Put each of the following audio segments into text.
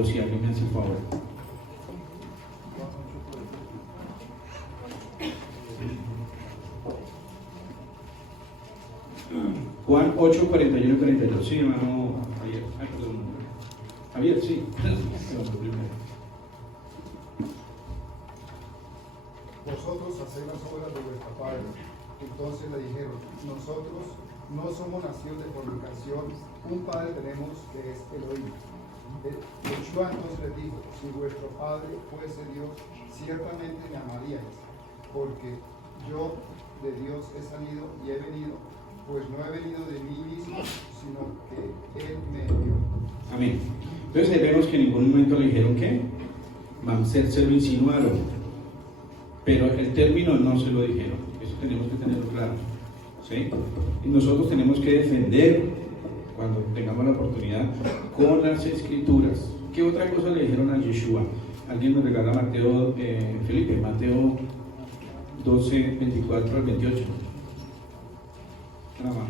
42, si alguien me hace el favor. Juan 8, 41 y 42. Sí, hermano Javier. Ay, perdón. Javier, sí. Vosotros hacéis las obras de vuestro Padre. Entonces le dijeron, nosotros no somos nación de fornicación, un Padre tenemos que es Elohim. Yeshua entonces les dijo, si vuestro Padre fuese Dios, ciertamente me amaríais, porque yo de Dios he salido y he venido, pues no he venido de mí mismo, sino que Él me envió. Amén. Entonces ahí vemos que en ningún momento le dijeron que Mamzer, se lo insinuaron, pero el término no se lo dijeron. Eso tenemos que tenerlo claro, ¿sí? Y nosotros tenemos que defender, cuando tengamos la oportunidad, con las escrituras. ¿Qué otra cosa le dijeron a Yeshua? Alguien me regala Mateo, Felipe, Mateo 12, 24 al 28. Trabajo.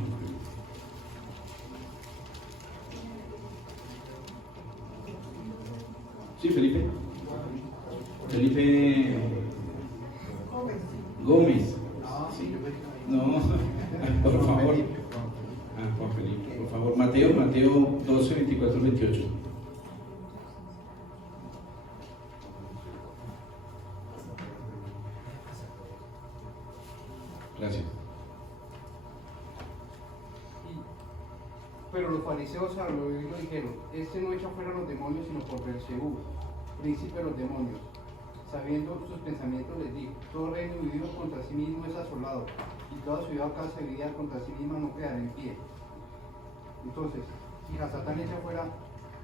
Sí, Felipe. Felipe Gómez. Sí. No, por favor. Juan Felipe, por favor. Mateo 12, 24, 28. Gracias. Pero los fariseos al oírlo dijeron, este no echa fuera los demonios sino por Beelzebú, príncipe de los demonios. Sabiendo sus pensamientos les dijo, todo reino vivido contra sí mismo es asolado, y toda ciudad o casa vivida contra sí misma no quedará en pie. Entonces, si Hasatán echa fuera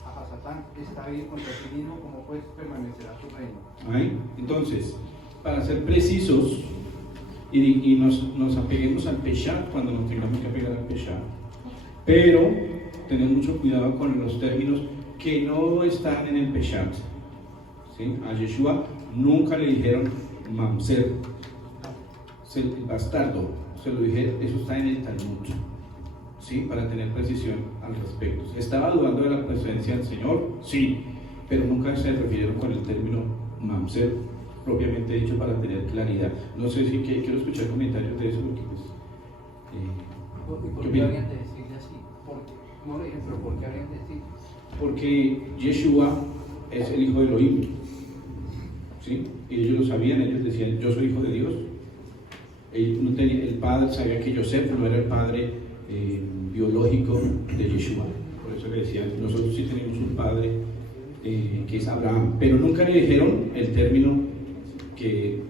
a Hasatán, está bien contra sí mismo, como pues permanecerá su reino. ¿Ahí? Entonces, para ser precisos y nos apeguemos al Peshat cuando nos tengamos que apegar al Peshat, pero tener mucho cuidado con los términos que no están en el Peshat, ¿sí? A Yeshua nunca le dijeron Mamzer, el bastardo, se lo dijeron, eso está en el Talmud, ¿sí? Para tener precisión al respecto. ¿Estaba dudando de la presencia del Señor? Sí, pero nunca se refirieron con el término Mamzer propiamente dicho, para tener claridad. No sé si quiero escuchar comentarios de eso, porque pues, ¿Por qué habrían de decirle así? No le dije, pero ¿por qué habrían de decir? Porque Yeshua es el hijo de Elohim, ¿sí? Y ellos lo sabían, ellos decían, yo soy hijo de Dios. El padre sabía que Yosef no era el padre biológico de Yeshua, por eso le decían, nosotros sí tenemos un padre que es Abraham, pero nunca le dijeron el término que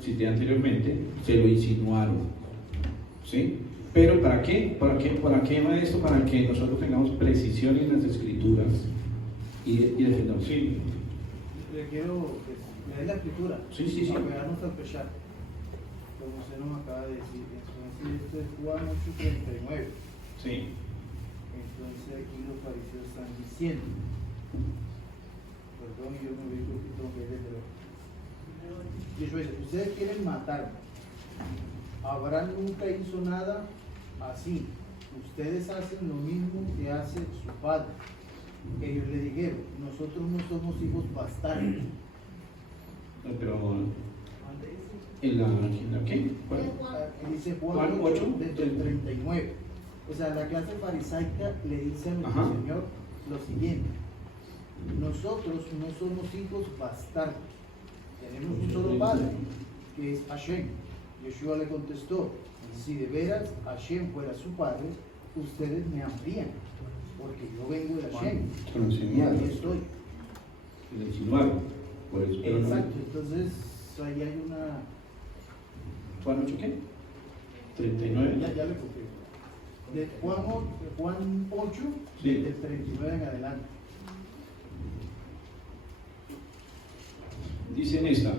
cité anteriormente, se lo insinuaron, ¿sí? Pero ¿para qué? ¿Para qué, maestro? Para que nosotros tengamos precisión en las escrituras y defendamos. Sí. Le quiero que me dé la escritura. Sí. Para pegarnos al Peshat, como usted nos acaba de decir. Entonces, esto es Juan 8:39. Sí. Entonces, aquí los fariseos están diciendo, perdón, yo me vi un poquito pero Yeshua dice, ustedes quieren matarme. Abraham nunca hizo nada así. Ustedes hacen lo mismo que hace su padre. Ellos le dijeron, nosotros no somos hijos bastardos. No, pero en la ¿qué? Dice Juan Juan 8, 8, desde el 39. O sea, la clase farisaica le dice a nuestro Ajá. Señor lo siguiente: nosotros no somos hijos bastardos. Tenemos un solo padre, que es Hashem. Yeshua le contestó, si de veras Hashem fuera su padre, ustedes me amarían, porque yo vengo de Hashem y ahí estoy. Le insinuaron, por eso. Pero Exacto, no. entonces ahí hay una... ¿Juan 8 qué? 39. Ya le confirmo. De Juan 8, Sí. del 39 en adelante. Dice en esta,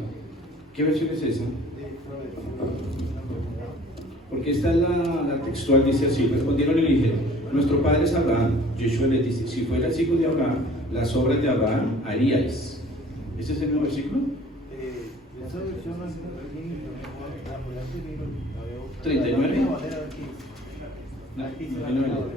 ¿qué versión es esa? Porque esta es la textual, dice así, respondieron y le dijeron, nuestro padre es Abraham. Yeshua les dice, si fueras hijo de Abraham, las obras de Abraham haríais. ¿Ese es el mismo versículo? Esa versión no es 39. No, No, 39.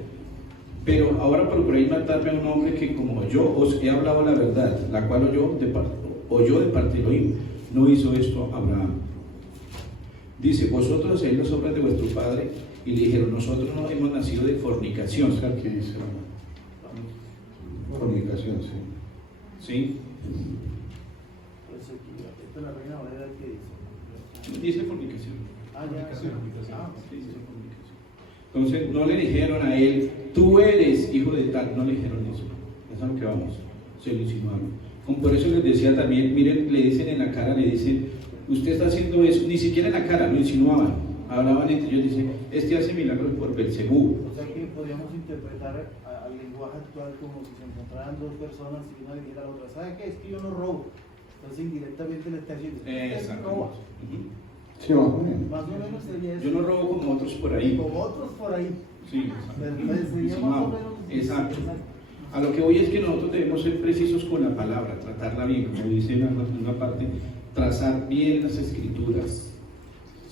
pero ahora procuréis matarme a un hombre que como yo os he hablado la verdad, la cual oyó de parte de Elohim, no hizo esto Abraham. Dice, vosotros hacéis las obras de vuestro padre, y le dijeron, nosotros no hemos nacido de fornicación. O sea, ¿qué dice? Fornicación, sí. ¿Sí? Pues aquí, esta es la Reina Valera que dice. Dice fornicación. Ah, ya, sí. Ah, Sí, dice fornicación. Entonces, no le dijeron a él, tú eres hijo de tal, no le dijeron eso. Es a lo que vamos, se lo insinuaron. Como por eso les decía también, miren, le dicen en la cara, le dicen, usted está haciendo eso, ni siquiera en la cara, lo insinuaban. Hablaban entre ellos, dicen, este hace milagros por Belcebú. o sea que podríamos interpretar al lenguaje actual como si se encontraran dos personas y una le dijera a la otra, ¿sabe qué? Es que yo no robo. Entonces indirectamente le está diciendo, usted roba. Ujú. Sí, más o menos. Más o menos sería eso. Yo no robo como otros por ahí. Como otros por ahí. Sí, Entonces sería más o menos. exacto. A lo que voy es que nosotros debemos ser precisos con la palabra, tratarla bien, como dice en una parte, trazar bien las escrituras,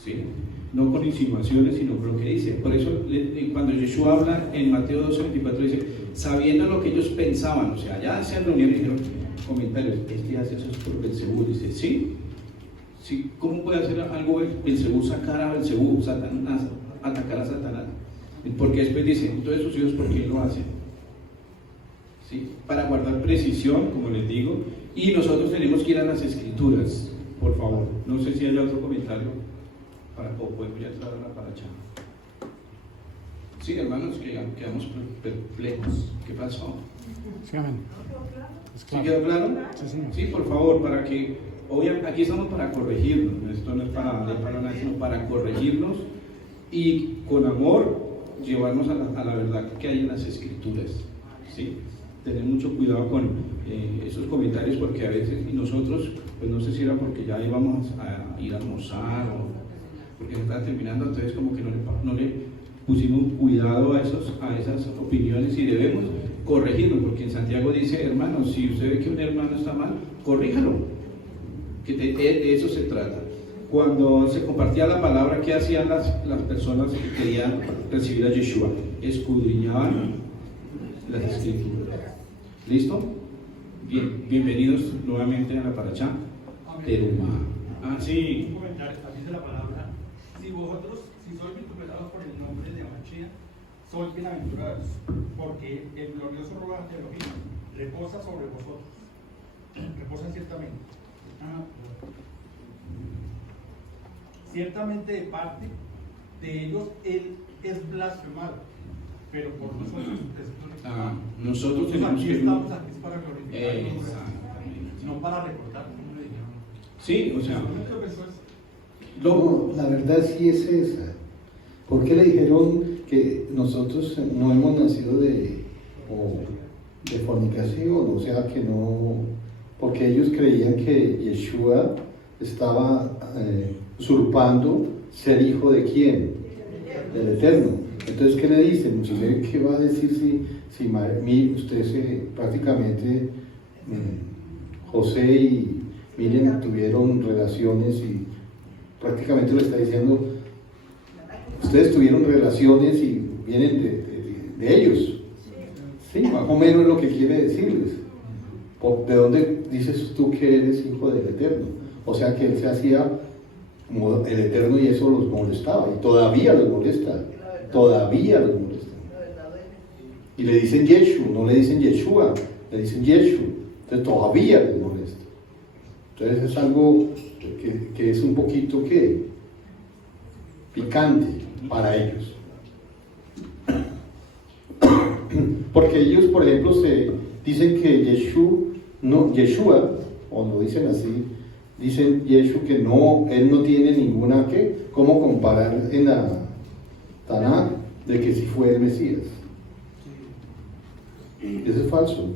¿sí? No con insinuaciones, sino con lo que dice. Por eso, cuando Yeshua habla en Mateo 12:24, dice, sabiendo lo que ellos pensaban, o sea, ya se reunieron y dijeron, comentarios, este hace eso por Belcebú, dice, sí. Sí, ¿cómo puede hacer algo Belcebú sacar a Belcebú, Satanás, atacar a Satanás? Porque después dice, entonces sus hijos, ¿por qué lo hacen? ¿Sí? Para guardar precisión, como les digo, y nosotros tenemos que ir a las escrituras, por favor. No sé si hay otro comentario, o podemos ya entrar a la paracha. Sí, hermanos, que quedamos perplejos. ¿Qué pasó? Sí, amén. ¿Sí quedó claro? Sí, señor. Sí, por favor, para que, obviamente, aquí estamos para corregirnos, esto no es para nada, sino para corregirnos y con amor llevarnos a la verdad que hay en las escrituras, ¿sí? Tener mucho cuidado con esos comentarios, porque a veces, y nosotros, pues no sé si era porque ya íbamos a ir a almorzar o porque se estaba terminando, entonces como que no le pusimos cuidado a esas opiniones, y debemos corregirlo, porque en Santiago dice, hermanos, si usted ve que un hermano está mal, corríjalo, que de eso se trata. Cuando se compartía la palabra, ¿qué hacían las personas que querían recibir a Yeshua? Escudriñaban las escrituras. ¿Listo? Bien, bienvenidos nuevamente a la Parashá Terumá. Ah, sí. Un comentario, dice la palabra, si sois vituperados por el nombre de Amachía, sois bienaventurados, porque el glorioso rogar de Elohim reposa sobre vosotros, reposa ciertamente. Ciertamente de parte de ellos él es blasfemado, pero por nosotros es glorificado. Nosotros tenemos aquí que... estamos, aquí es para glorificar, Exactamente. no para recordar, como le dijeron. Sí, o sea, Yo creo que eso es. No, la verdad sí es esa. ¿Por qué le dijeron que nosotros no hemos nacido de fornicación? O sea, que no, porque ellos creían que Yeshua estaba usurpando ser hijo de quién, del Eterno. Entonces, ¿qué le dicen? ¿Qué va a decir si usted prácticamente José y Miriam tuvieron relaciones, y prácticamente le está diciendo, ustedes tuvieron relaciones y vienen de ellos? Sí, más o menos lo que quiere decirles. ¿De dónde dices tú que eres hijo del Eterno? O sea que él se hacía como el Eterno, y eso los molestaba, y todavía los molesta, todavía los molesta. Y le dicen Yeshu, no le dicen Yeshua, le dicen Yeshu, entonces todavía les molesta. Entonces es algo que es un poquito picante para ellos. Porque ellos, por ejemplo, se dicen que Yeshua, o lo dicen así, dicen Yeshu que no, él no tiene ninguna ¿cómo comparar en la Tanakh de que si fue el Mesías? Eso es falso.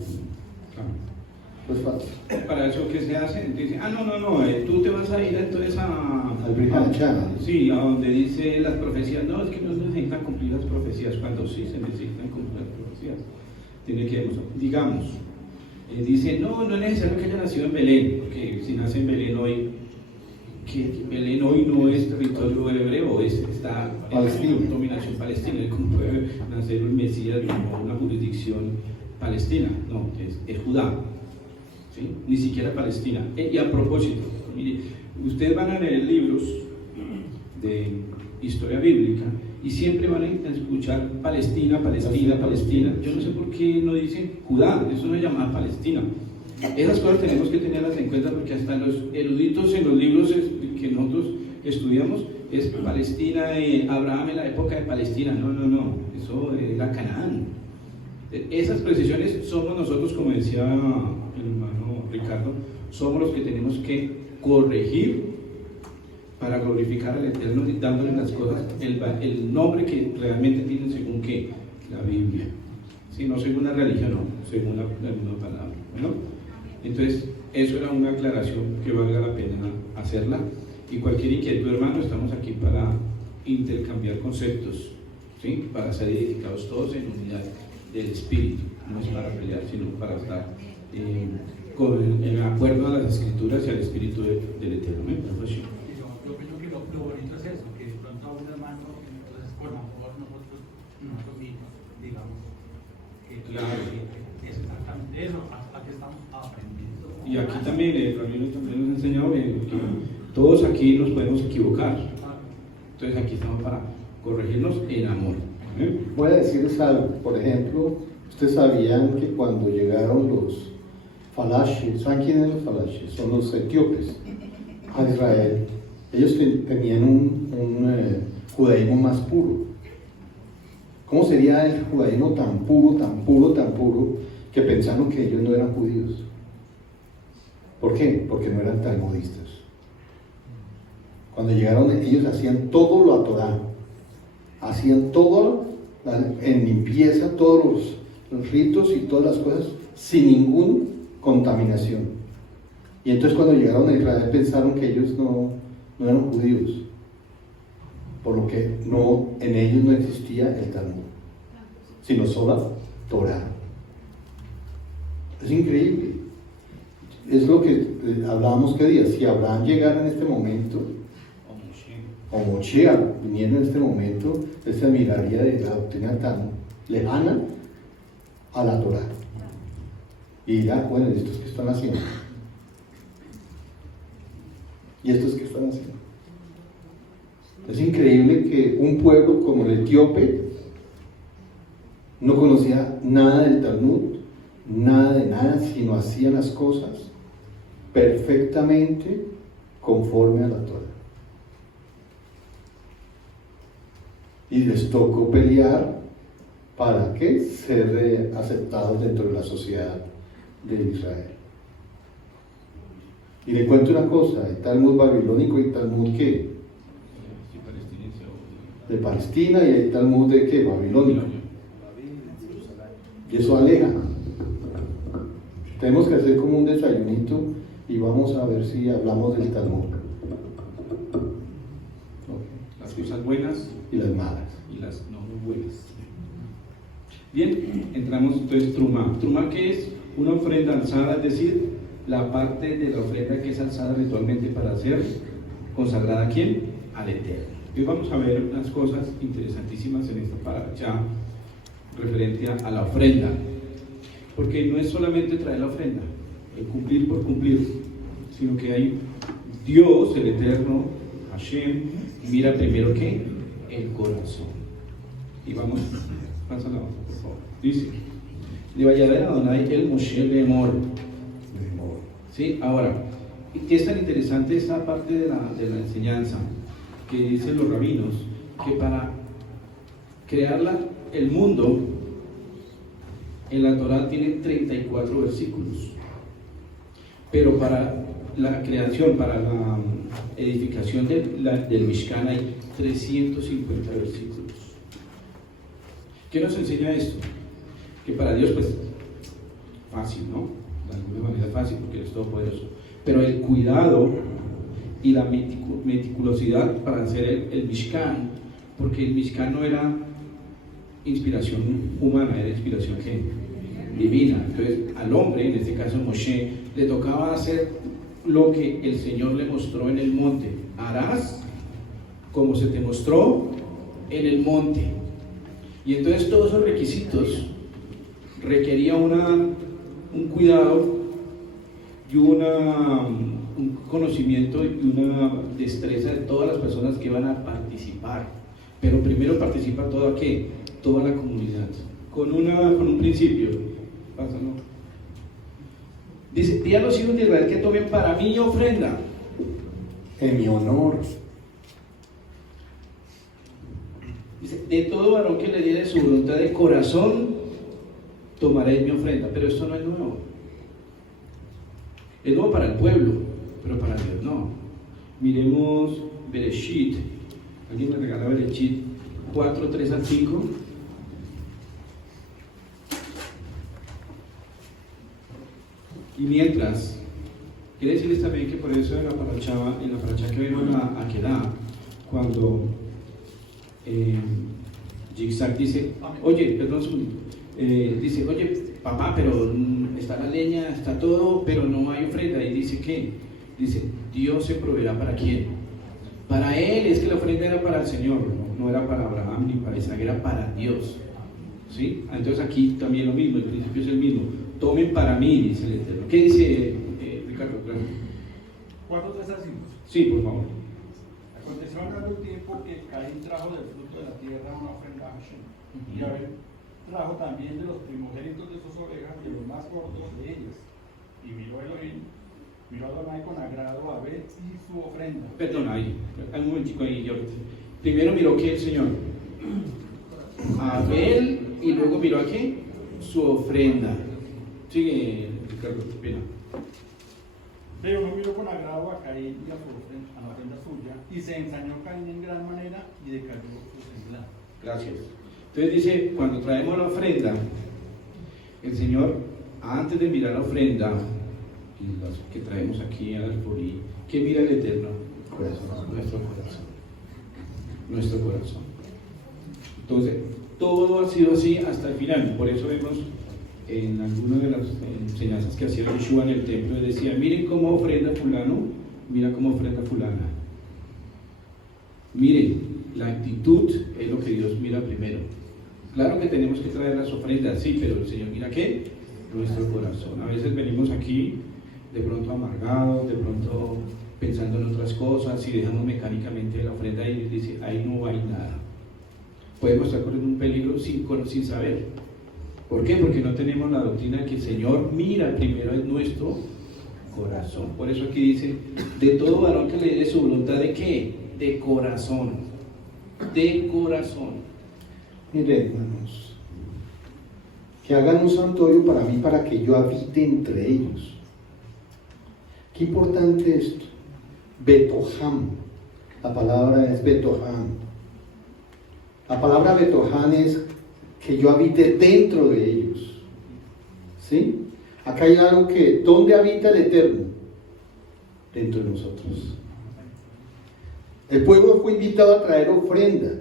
Eso es falso. para eso que se hace, dice, no, tú te vas a ir entonces Al Brit Hadashah. Sí, a donde dice las profecías. No, es que no se necesitan cumplir las profecías, cuando sí se necesitan cumplir las profecías. Tiene que, digamos, dice, no es necesario que haya nacido en Belén, porque si nace en Belén hoy, que Belén hoy no es territorio hebreo, está Palestina. en dominación palestina. ¿Cómo puede nacer un Mesías bajo una jurisdicción palestina? No, es Judá, ¿sí? Ni siquiera Palestina. Y a propósito, mire, ustedes van a leer libros de historia bíblica y siempre van a escuchar Palestina, Palestina, Palestina. Yo no sé por qué no dicen Judá, eso no se llama Palestina. Esas cosas tenemos que tenerlas en cuenta porque hasta los eruditos en los libros que nosotros estudiamos es Palestina, Abraham en la época de Palestina. No, eso era Canaán. Esas precisiones somos nosotros, como decía el hermano Ricardo, somos los que tenemos que corregir para glorificar al Eterno, dándole las cosas el nombre que realmente tienen según qué, la Biblia. Sí, no según la religión, no, según la misma palabra. ¿No? Entonces, eso era una aclaración que valga la pena hacerla. Y cualquier inquietud, hermano, estamos aquí para intercambiar conceptos, ¿sí? Para ser edificados todos en unidad del Espíritu. No es para pelear, sino para estar en acuerdo a las Escrituras y al Espíritu del Eterno. Yo pienso que lo bonito es eso, que de pronto a un hermano, entonces por amor nosotros mismos, digamos, que Claro. es exactamente eso, a que estamos aprendiendo. Y aquí también, Ramiro también nos ha enseñado que todos aquí nos podemos equivocar. Entonces aquí estamos para corregirnos en amor. Voy a decirles algo. Por ejemplo, ustedes sabían que cuando llegaron los falashes, ¿saben quiénes son los falashes? Son los etíopes a Israel. Ellos tenían un judaísmo más puro. ¿Cómo sería el judaísmo tan puro, tan puro, tan puro, que pensaron que ellos no eran judíos? ¿Por qué? Porque no eran talmudistas. Cuando llegaron, ellos hacían todo lo a Torá, hacían todo en limpieza, todos los ritos y todas las cosas sin ninguna contaminación. Y entonces cuando llegaron a Israel pensaron que ellos no eran judíos, por lo que en ellos no existía el Talmud, sino solo Torá. Es increíble. Es lo que hablábamos que día, si Abraham llegara en este momento, o Moshe viniendo en este momento, él se admiraría de la doctrina tan lejana a la Torá. Y dirá, bueno, ¿estos qué están haciendo? ¿Y estos qué están haciendo? Es increíble que un pueblo como el etíope no conocía nada del Talmud, nada de nada, sino hacían las cosas perfectamente conforme a la Torá. Y les tocó pelear para que ser aceptados dentro de la sociedad de Israel. Y le cuento una cosa, el Talmud babilónico y el Talmud ¿qué? De Palestina, y el Talmud de ¿qué? Babilónico. Y eso aleja. Tenemos que hacer como un desayunito y vamos a ver si hablamos del Talmud. Las cosas buenas Y las malas. y las no muy buenas. Bien, entramos entonces Trumá. Trumá, que es una ofrenda alzada, es decir, la parte de la ofrenda que es alzada ritualmente para ser consagrada ¿a quién? Al Eterno. Hoy vamos a ver unas cosas interesantísimas en esta paracha referente a la ofrenda, porque no es solamente traer la ofrenda, el cumplir por cumplir, sino que hay Dios, el Eterno, Hashem, mira primero que el corazón. Y vamos, pásala abajo, por favor. Dice, le vaya a ver a Adonai el Moshe Lemor. ¿Sí? Ahora, ¿qué es tan interesante esta parte de la enseñanza? Que dicen los rabinos, que para crear el mundo, en la Torá tiene 34 versículos, pero para la creación, para la edificación del Mishkan hay 350 versículos. ¿Qué nos enseña esto? Que para Dios, pues, fácil, ¿no? De alguna manera fácil, porque Él es todopoderoso, pero el cuidado y la meticulosidad para hacer el Mishkan, porque el Mishkan no era inspiración humana, era inspiración divina. Entonces al hombre, en este caso Moshe, le tocaba hacer lo que el Señor le mostró en el monte. Harás como se te mostró en el monte. Y entonces todos esos requisitos requería un cuidado y un conocimiento y una destreza de todas las personas que iban a participar. Pero primero participa toda la comunidad. Con un principio. Pásalo. Dice, di a los hijos de Israel que tomen para mí ofrenda. En mi honor. Dice, de todo varón que le diere su voluntad de corazón, tomaréis mi ofrenda. Pero esto no es nuevo. Es nuevo para el pueblo, pero para Dios no. Miremos Bereshit. ¿Alguien me regala Bereshit 4, 3 al 5? Y mientras, quiere decirles también que por eso en la paracha que vimos a Kedah, cuando Yitzhak dice, oye, perdón un segundo, dice, oye, papá, pero está la leña, está todo, pero no hay ofrenda. Y dice, ¿qué? Dice, Dios se proveerá para quién. Para él, es que la ofrenda era para el Señor, no era para Abraham ni para Isaac, era para Dios. ¿Sí? Entonces aquí también lo mismo, el principio es el mismo. Tomen para mí, dice el Eterno. ¿Qué dice Ricardo? 4, 3 al 5. Sí, por favor. Aconteció en el tiempo que Caín trajo del fruto de la tierra una ofrenda a Hashem. Y Abel trajo también de los primogénitos de sus ovejas, de los más gordos de ellas. Y miró Adonai con agrado a Abel y su ofrenda. Perdón, ahí, hay un momentico ahí, yo. Primero miró que el Señor, a Abel, y luego miró a qué, su ofrenda. Sigue, Ricardo, pena. Pero no miró con agrado a Caín y a la ofrenda suya, y se ensañó Caín en gran manera y decayó su semblante. Gracias. Entonces dice, cuando traemos la ofrenda, el Señor, antes de mirar la ofrenda, y las que traemos aquí al alfolí, ¿qué mira el Eterno? Nuestro corazón. Nuestro corazón. Entonces, todo ha sido así hasta el final. Por eso vemos en algunas de las enseñanzas que hacía Yeshua en el templo, decía, miren cómo ofrenda fulano, mira cómo ofrenda fulana. Miren, la actitud es lo que Dios mira primero. Claro que tenemos que traer las ofrendas, sí, pero el Señor mira ¿qué? Nuestro corazón. A veces venimos aquí de pronto amargados, de pronto pensando en otras cosas, y dejamos mecánicamente la ofrenda y dice, ahí no hay nada. Podemos estar corriendo un peligro sin saber. ¿Por qué? Porque no tenemos la doctrina que el Señor mira primero en nuestro corazón. Por eso aquí dice, de todo varón que le dé su voluntad, ¿de qué? De corazón. De corazón. Mire, hermanos, que hagan un santuario para mí, para que yo habite entre ellos. Qué importante esto. Betoham, la palabra es Betoham. La palabra Betoham es que yo habite dentro de ellos. ¿Sí? Acá hay algo que, ¿dónde habita el Eterno? Dentro de nosotros. El pueblo fue invitado a traer ofrenda.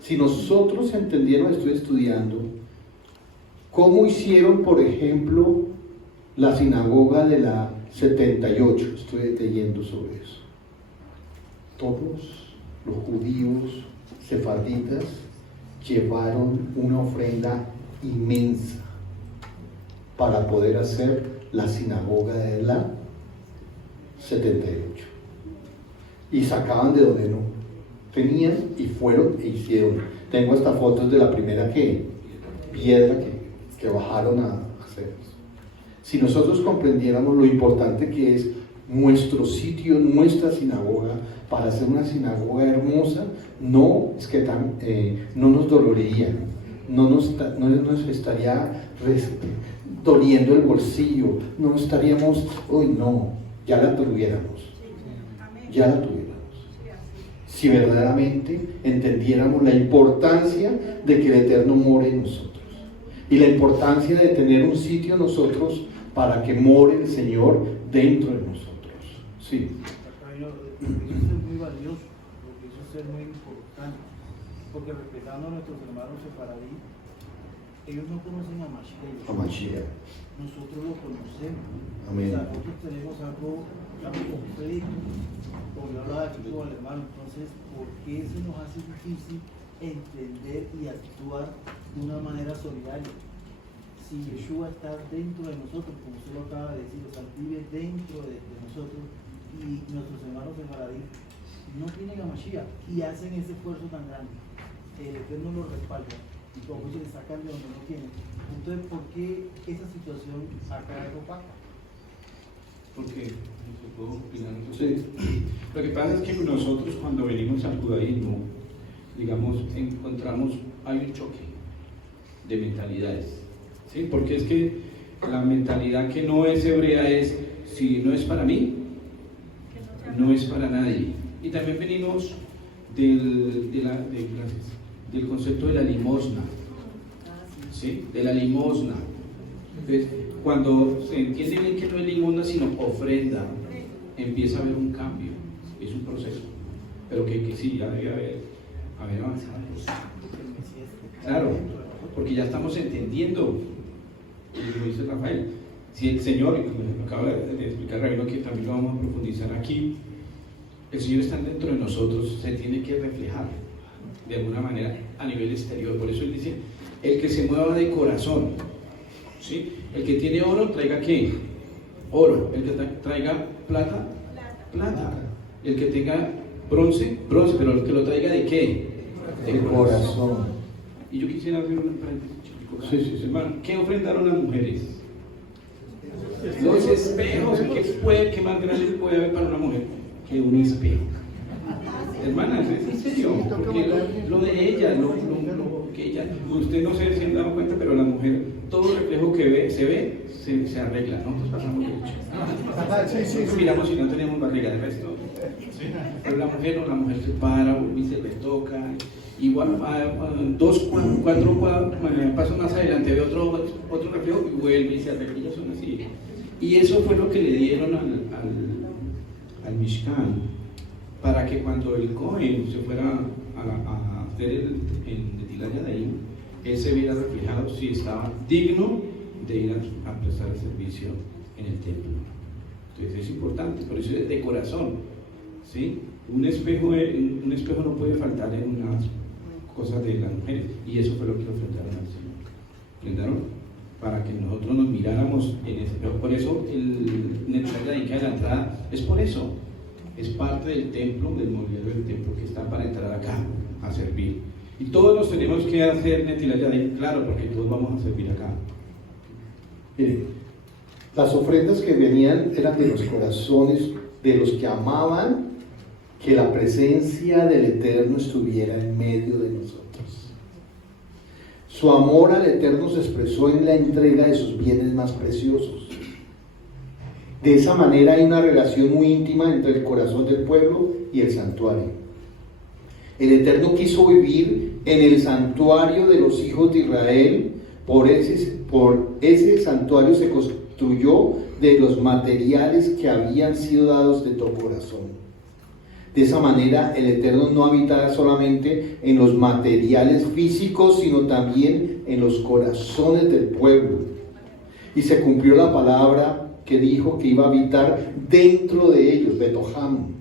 Si nosotros entendieron, estoy estudiando, cómo hicieron, por ejemplo, la sinagoga de la 78, estoy leyendo sobre eso. Todos los judíos sefarditas llevaron una ofrenda inmensa para poder hacer la sinagoga de la 78. Y sacaban de donde no tenían y fueron e hicieron. Tengo hasta fotos de la primera piedra que bajaron a hacer. Si nosotros comprendiéramos lo importante que es nuestro sitio, nuestra sinagoga, para hacer una sinagoga hermosa, no es que no nos dolería, no nos estaría doliendo el bolsillo, no estaríamos, uy no, ya la tuviéramos, si verdaderamente entendiéramos la importancia de que el Eterno more en nosotros y la importancia de tener un sitio nosotros para que more el Señor dentro de nosotros. Sí. Eso es muy valioso, porque eso es muy importante, porque respetando a nuestros hermanos sefaradí, Ellos no conocen a Mashiach. A Mashiach. Nosotros lo conocemos. Amén. O sea, nosotros tenemos algo completo. Como yo hablaba aquí con el hermano, entonces, ¿por qué se nos hace difícil entender y actuar de una manera solidaria? Si Yeshua está dentro de nosotros, como usted lo acaba de decir, o sea, vive dentro de nosotros, y nuestros hermanos de Faradí no tienen a Mashiach y hacen ese esfuerzo tan grande, el Eterno los respalda y como ellos le sacan de donde no tienen. Entonces, ¿por qué esa situación acá es opaca? Porque puedo opinar un poco? Sí. Lo que pasa es que nosotros cuando venimos al judaísmo, digamos, encontramos, hay un choque de mentalidades, ¿sí? Porque es que la mentalidad que no es hebrea es, si no es para mí, no es para nadie. Y también venimos del concepto de la limosna, ¿sí? De la limosna. Entonces, cuando se entiende bien que no es limosna sino ofrenda, empieza a haber un cambio, es un proceso, pero que sí, ya debe haber avanzado. Claro, porque ya estamos entendiendo, y lo dice Rafael, si el Señor, y como lo acaba de explicar Rabino, que también lo vamos a profundizar aquí, el Señor está dentro de nosotros, se tiene que reflejar de alguna manera a nivel exterior. Por eso Él dice, el que se mueva de corazón, ¿sí? El que tiene oro, traiga ¿qué? Oro. El que traiga plata, plata. El que tenga bronce, bronce. Pero el que lo traiga ¿de qué? De corazón. Y yo quisiera hacer una paréntesis chiquito. Sí. Hermano, ¿qué ofrendaron las mujeres? Los espejos. ¿Qué más grande puede haber para una mujer que un espejo? Hermanas, es en serio, porque lo de ella, lo que ella, usted no sé si han dado cuenta, pero la mujer, todo reflejo que se arregla, ¿no? Nosotros pasamos de hecho. Nosotros miramos si no tenemos barriga de resto, ¿sí? Pero la mujer se para, y se le toca, igual, cuatro pasos más adelante ve otro reflejo y vuelve y se arregla, ellas son así. Y eso fue lo que le dieron al Mishkan, para que cuando el Cohen se fuera a hacer el Netilat Yadayim, él se viera reflejado si estaba digno de ir a prestar el servicio en el templo. Entonces es importante, por eso es de corazón, ¿sí? Un espejo no puede faltar en unas cosas de las mujeres, y eso fue lo que ofrendaron al Señor. ¿Ofrendaron? Para que nosotros nos miráramos en ese. Pero por eso el Netilat Yadayim que hay a la entrada es por eso. Es parte del templo, del mobiliario del templo que está para entrar acá a servir. Y todos nos tenemos que hacer Netilat Yadayim, claro, porque todos vamos a servir acá. Miren, las ofrendas que venían eran de los corazones de los que amaban que la presencia del Eterno estuviera en medio de nosotros. Su amor al Eterno se expresó en la entrega de sus bienes más preciosos. De esa manera hay una relación muy íntima entre el corazón del pueblo y el santuario. El Eterno quiso vivir en el santuario de los hijos de Israel. Por ese santuario se construyó de los materiales que habían sido dados de todo corazón. De esa manera el Eterno no habitaba solamente en los materiales físicos, sino también en los corazones del pueblo. Y se cumplió la palabra que dijo que iba a habitar dentro de ellos, Betoham.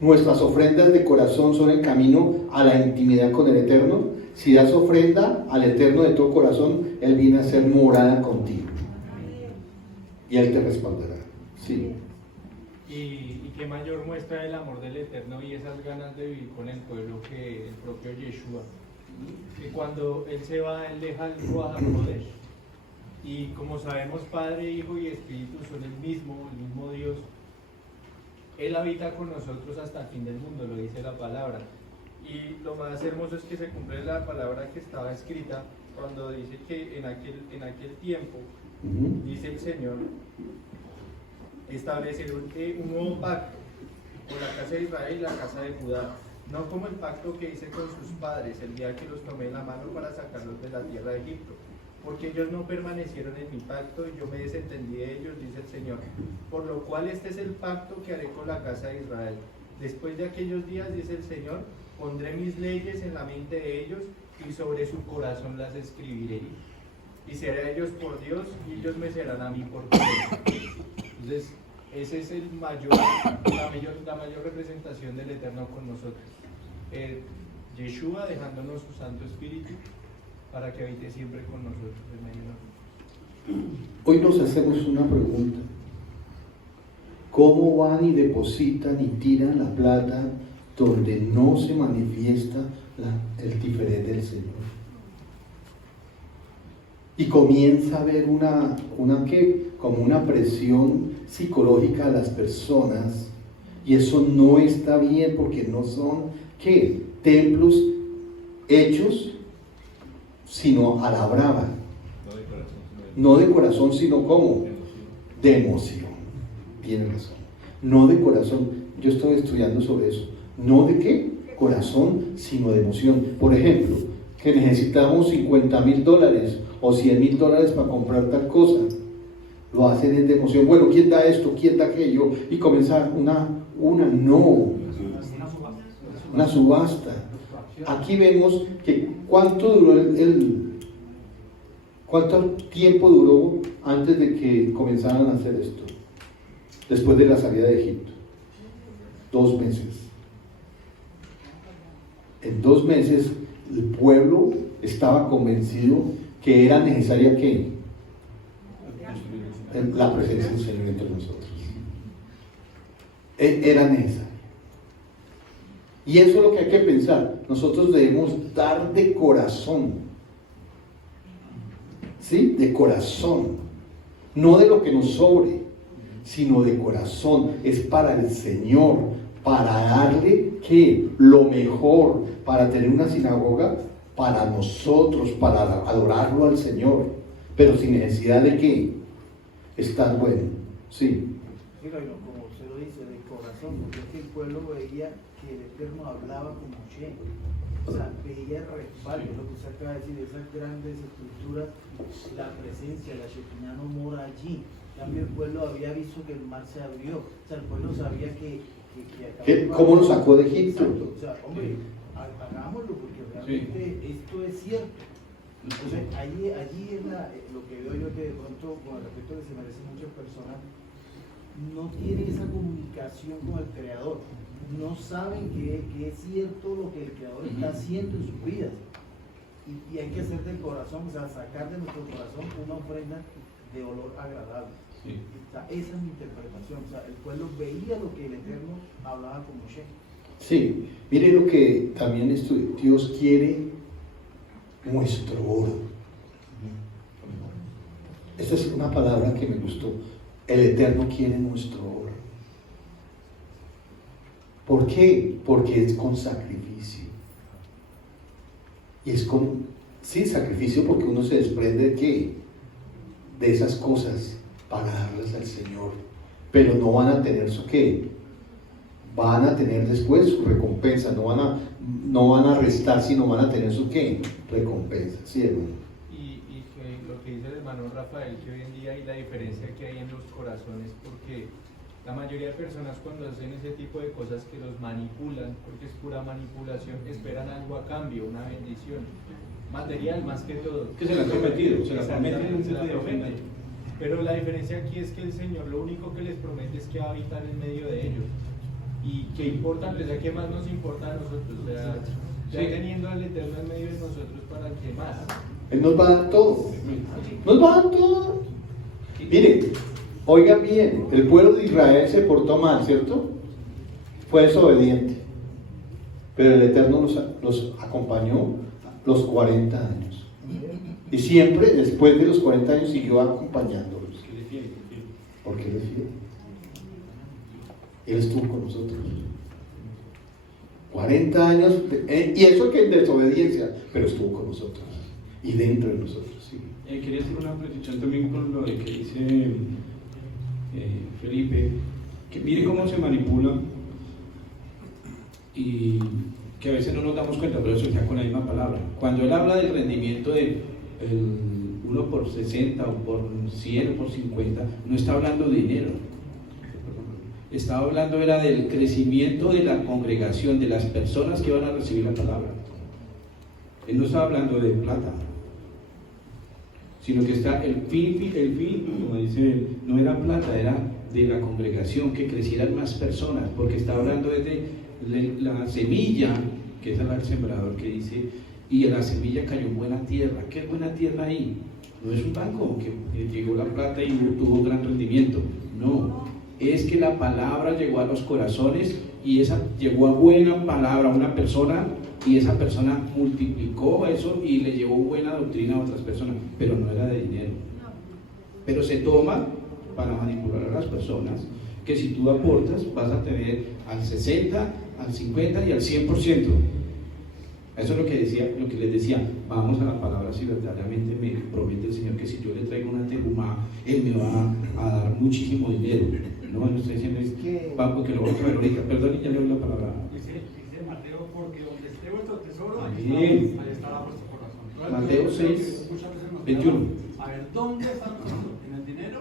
Nuestras ofrendas de corazón son el camino a la intimidad con el Eterno. Si das ofrenda al Eterno de todo corazón, Él viene a ser morada contigo. Y Él te respaldará. Sí. Y qué mayor muestra del amor del Eterno y esas ganas de vivir con el pueblo que el propio Yeshua. Que cuando Él se va, Él deja el Ruach HaKodesh. Y como sabemos, Padre, Hijo y Espíritu son el mismo Dios. Él habita con nosotros hasta el fin del mundo, lo dice la palabra. Y lo más hermoso es que se cumple la palabra que estaba escrita cuando dice que en aquel tiempo, dice el Señor, establecer un nuevo pacto con la casa de Israel y la casa de Judá, no como el pacto que hice con sus padres el día que los tomé en la mano para sacarlos de la tierra de Egipto, porque ellos no permanecieron en mi pacto y yo me desentendí de ellos, dice el Señor. Por lo cual este es el pacto que haré con la casa de Israel. Después de aquellos días, dice el Señor, pondré mis leyes en la mente de ellos y sobre su corazón las escribiré. Y seré a ellos por Dios, y ellos me serán a mí por Dios. Entonces, ese es la mayor representación del Eterno con nosotros. Yeshua dejándonos su Santo Espíritu para que habite siempre con nosotros en medio de nosotros. Hoy nos hacemos una pregunta. ¿Cómo van y depositan y tiran la plata donde no se manifiesta el diferente del Señor? Y comienza a haber como una presión psicológica a las personas, y eso no está bien, porque no son templos hechos sino a la brava, no de corazón, sino como de emoción. Tiene razón, no de corazón. Yo estoy estudiando sobre eso. No de qué corazón, sino de emoción. Por ejemplo, que necesitamos $50,000 o $100,000 para comprar tal cosa, lo hacen de emoción. Bueno, ¿quién da esto? ¿Quién da aquello? Y comienza una subasta. Aquí vemos que cuánto tiempo duró antes de que comenzaran a hacer esto, después de la salida de Egipto. 2 meses. En 2 meses el pueblo estaba convencido que era necesaria la presencia del Señor entre nosotros. Era necesario. Y eso es lo que hay que pensar. Nosotros debemos dar de corazón. ¿Sí? De corazón. No de lo que nos sobre, sino de corazón. Es para el Señor, para darle lo mejor, para tener una sinagoga para nosotros, para adorarlo al Señor, pero sin necesidad de estar bueno. Sí. Fíjate, como se lo dice, de corazón, porque es que el pueblo veía que el Eterno hablaba con Moshe, o sea, veía respaldo, lo que se acaba de decir, esas grandes estructuras, la presencia, la Shekinah no mora allí. En cambio, el pueblo había visto que el mar se abrió, o sea, el pueblo sabía que ¿cómo nos sacó de Egipto? Exacto. O sea, hombre, hagámoslo porque realmente esto es cierto. Entonces, allí es lo que veo yo, que de pronto, con el respeto que se merecen muchas personas, no tienen esa comunicación con el Creador. No saben que es cierto lo que el Creador está haciendo en sus vidas. Y hay que hacer del corazón, o sea, sacar de nuestro corazón una ofrenda de olor agradable. Sí. O sea, esa es mi interpretación. O sea, el pueblo veía lo que el Eterno hablaba con Moshe. Sí, mire lo que también Dios quiere: nuestro oro. Esta es una palabra que me gustó. El Eterno quiere nuestro oro. ¿Por qué? Porque es con sacrificio. Y es sin sacrificio, porque uno se desprende de esas cosas para darles al Señor. Pero no van a tener van a tener después su recompensa. No van a restar, sino van a tener su recompensa. ¿Sí, hermano? Y que lo que dice el hermano Rafael, que hoy en día hay la diferencia que hay en los corazones, porque la mayoría de personas, cuando hacen ese tipo de cosas que los manipulan, porque es pura manipulación, esperan algo a cambio, una bendición material más que todo. Que se la han prometido, se la prometen. Pero la diferencia aquí es que el Señor lo único que les promete es que va a habitar en medio de ellos. Y que importa, o sea, ¿qué más nos importa a nosotros? O sea, ya teniendo al Eterno en medio de nosotros, ¿para qué más? Él nos va a dar todo. Nos va a dar todo. Miren, oigan bien, el pueblo de Israel se portó mal, ¿cierto? Fue desobediente. Pero el Eterno los acompañó los 40 años. Y siempre, después de los 40 años, siguió acompañándolos. Porque Él es fiel. Él estuvo con nosotros. 40 años, y eso que en desobediencia, pero estuvo con nosotros. Y dentro de nosotros, sí. Quería hacer una precisión también con lo que dice Felipe, que mire cómo se manipula y que a veces no nos damos cuenta, pero eso está con la misma palabra. Cuando él habla del rendimiento de 1 por 60 o por 100 o por 50, no está hablando de dinero. Estaba hablando era del crecimiento de la congregación, de las personas que van a recibir la palabra. Él no estaba hablando de plata, sino que está el fin, como dice él, no era plata, era de la congregación, que crecieran más personas, porque está hablando desde la semilla, que es el sembrador que dice, y la semilla cayó en buena tierra. ¿Qué es buena tierra ahí? No es un banco que llegó la plata y tuvo gran rendimiento, no, es que la palabra llegó a los corazones y esa llegó a buena palabra a una persona y esa persona multiplicó eso y le llevó buena doctrina a otras personas, pero no era de dinero. Pero se toma para manipular a las personas, que si tú aportas vas a tener al 60, al 50 y al 100%. Eso es lo que les decía, vamos a la palabra. Si verdaderamente me promete el Señor que si yo le traigo una terumá, Él me va a dar muchísimo dinero. No estoy diciendo es que va porque lo voy a traer ahorita. Perdón, y ya le doy la palabra. Dice Mateo, porque donde esté vuestro tesoro, Amén. ahí estará vuestro corazón. Entonces, Mateo muchas veces 6, nos quedamos, 21. A ver, ¿dónde está el tesoro? ¿En el dinero?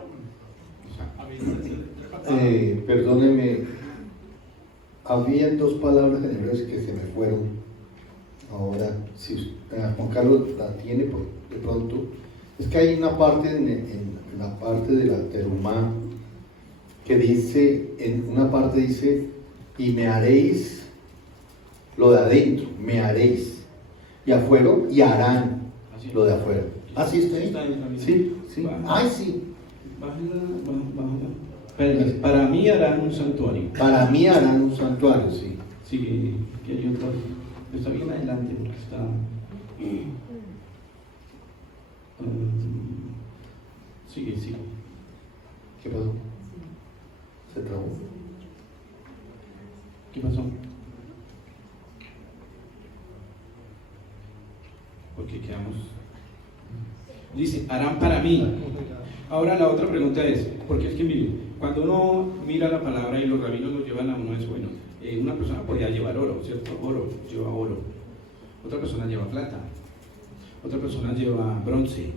A ver, Perdóneme, habían dos palabras en hebreo que se me fueron. Ahora, si Juan Carlos la tiene de pronto, es que hay una parte en la parte de la terumá que dice, en una parte dice, y me haréis lo de adentro, me haréis, y afuera, y harán lo de afuera. ¿Ah, sí está ahí? Sí, sí. Ay, sí. Bájala. Para mí harán un santuario. Para mí harán un santuario, sí. Sí, que hay otro. Está bien adelante porque está. Sigue. ¿Qué pasó? Se trabó. ¿Qué pasó? Porque quedamos. Dice, harán para mí. Ahora la otra pregunta es, porque es que mire, cuando uno mira la palabra y los rabinos lo llevan a uno, es bueno. Una persona podía llevar oro, ¿cierto? Oro, lleva oro. Otra persona lleva plata. Otra persona lleva bronce.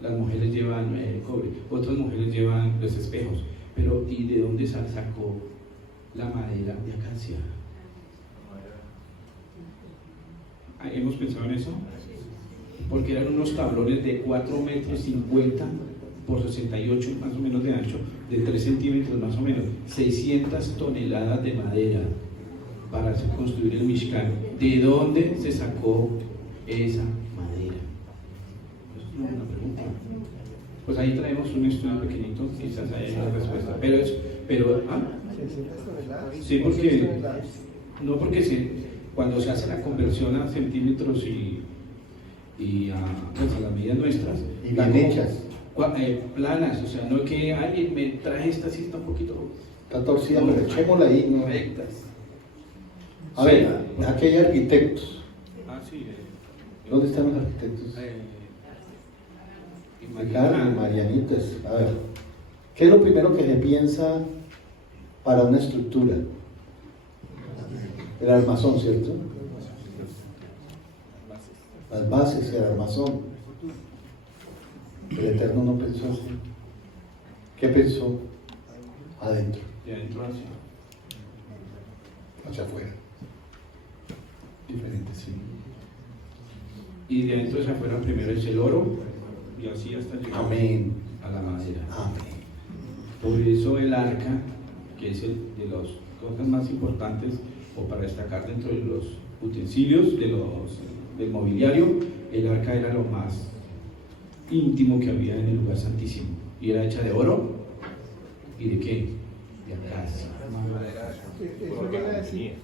Las mujeres llevan cobre. Otras mujeres llevan los espejos. Pero, ¿y de dónde sacó la madera de acacia? ¿Hemos pensado en eso? Porque eran unos tablones de 4,50 metros por 68 más o menos de ancho, de 3 centímetros más o menos, 600 toneladas de madera para construir el Mishkan. ¿De dónde se sacó esa madera? Eso es una buena pregunta. Pues ahí traemos un estudio pequeñito, quizás haya una respuesta. Sí, porque no, porque cuando se hace la conversión a centímetros y a las medidas nuestras, Y bien hechas. Planas, o sea, no que alguien me traje esta, sí está un poquito. Está torcida, pero echémosla ahí, ¿no? Rectas. A ver, aquí hay arquitectos. Sí. ¿Dónde están los arquitectos? Claro, Marianitas. A ver, ¿qué es lo primero que se piensa para una estructura? El armazón, ¿cierto? Las bases, el armazón. El Eterno no pensó así. ¿Qué pensó? Adentro, De adentro hacia afuera. Diferente, sí. y de adentro hacia afuera primero es el oro y así hasta llegar Amén. a la madera. Amén. Por eso el arca, que es de las cosas más importantes o para destacar dentro de los utensilios del mobiliario, el arca era lo más íntimo que había en el lugar santísimo y era hecha de oro y de qué? De acacia. Eso iba a decir,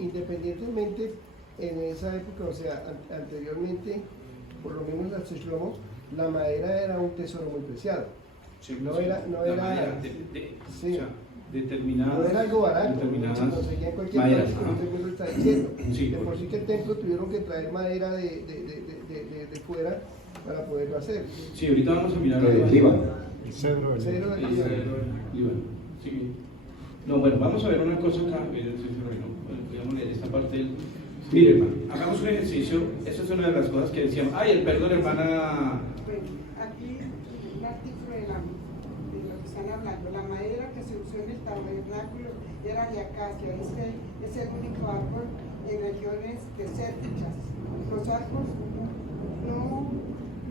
independientemente en esa época, o sea, anteriormente, por lo menos la Shlomo, la madera era un tesoro muy preciado. No era O sea, determinadas, no era algo barato, determinadas se conseguía en cualquier maderas, país, como ajá. usted me lo está diciendo. Sí, De por porque- sí que el templo tuvieron que traer madera de fuera para poderlo hacer. Sí, ahorita vamos a mirar El Líbano. Cedro de Líbano. Líbano. Sí. No, bueno, vamos a ver una cosa acá. Digamos leer esta parte del. Mire, hermano, hagamos un ejercicio. Esa es una de las cosas que decíamos. Ay, el perdón, hermana. Bueno, aquí el artículo de lo que están hablando, la madera que se usó en el tabernáculo era de acacia, es el único árbol en regiones desérticas. Los árboles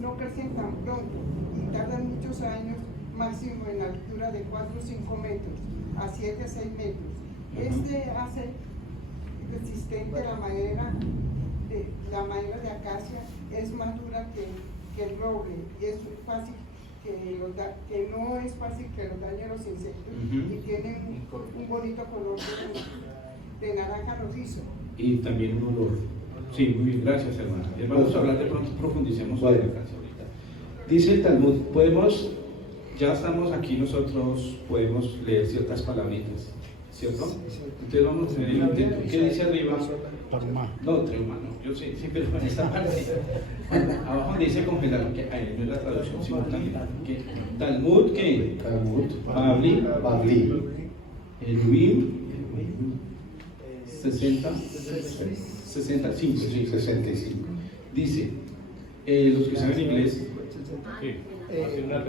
no crecen tan pronto y tardan muchos años, máximo en altura de 4 o 5 metros, a 7 o 6 metros. Este hace resistente la madera de acacia, es más dura que el roble y es fácil que no es fácil que los dañen los insectos y tiene un bonito color de naranja rojizo. Y también un olor. Sí, muy bien, gracias hermana. Vamos a hablar de pronto, profundicemos sobre la canción ahorita. Dice el Talmud, ya estamos aquí nosotros, podemos leer ciertas palabritas, ¿cierto? Entonces vamos a tener el intento. ¿Qué dice arriba? No, treuma, no, yo sé, sí, pero en esta parte. Abajo dice congelar, que ahí no es la traducción simultánea. Talmud, ¿qué? Talmud, Bavli, Eruvim, 65, sí, 65. Dice, los que saben inglés,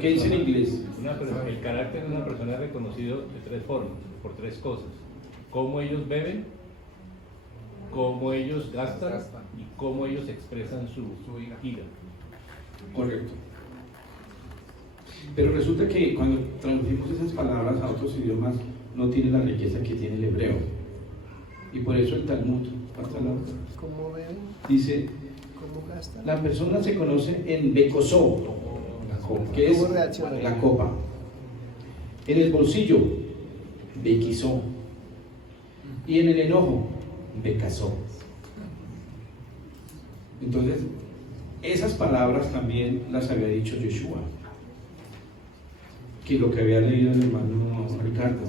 ¿qué dice en inglés? El carácter de una persona es reconocido de 3 formas, por 3 cosas: cómo ellos beben, cómo ellos gastan y cómo ellos expresan su ira. Correcto. Pero resulta que cuando traducimos esas palabras a otros idiomas no tiene la riqueza que tiene el hebreo. Y por eso el Talmud, ¿Cómo ven? dice, ¿Cómo gastan? la persona se conoce en Bekosó, que es ¿Cómo reacciona? la copa. En el bolsillo, Bekisó. Y en el enojo, Bekasó. Entonces, esas palabras también las había dicho Yeshua. Que lo que había leído el hermano Ricardo,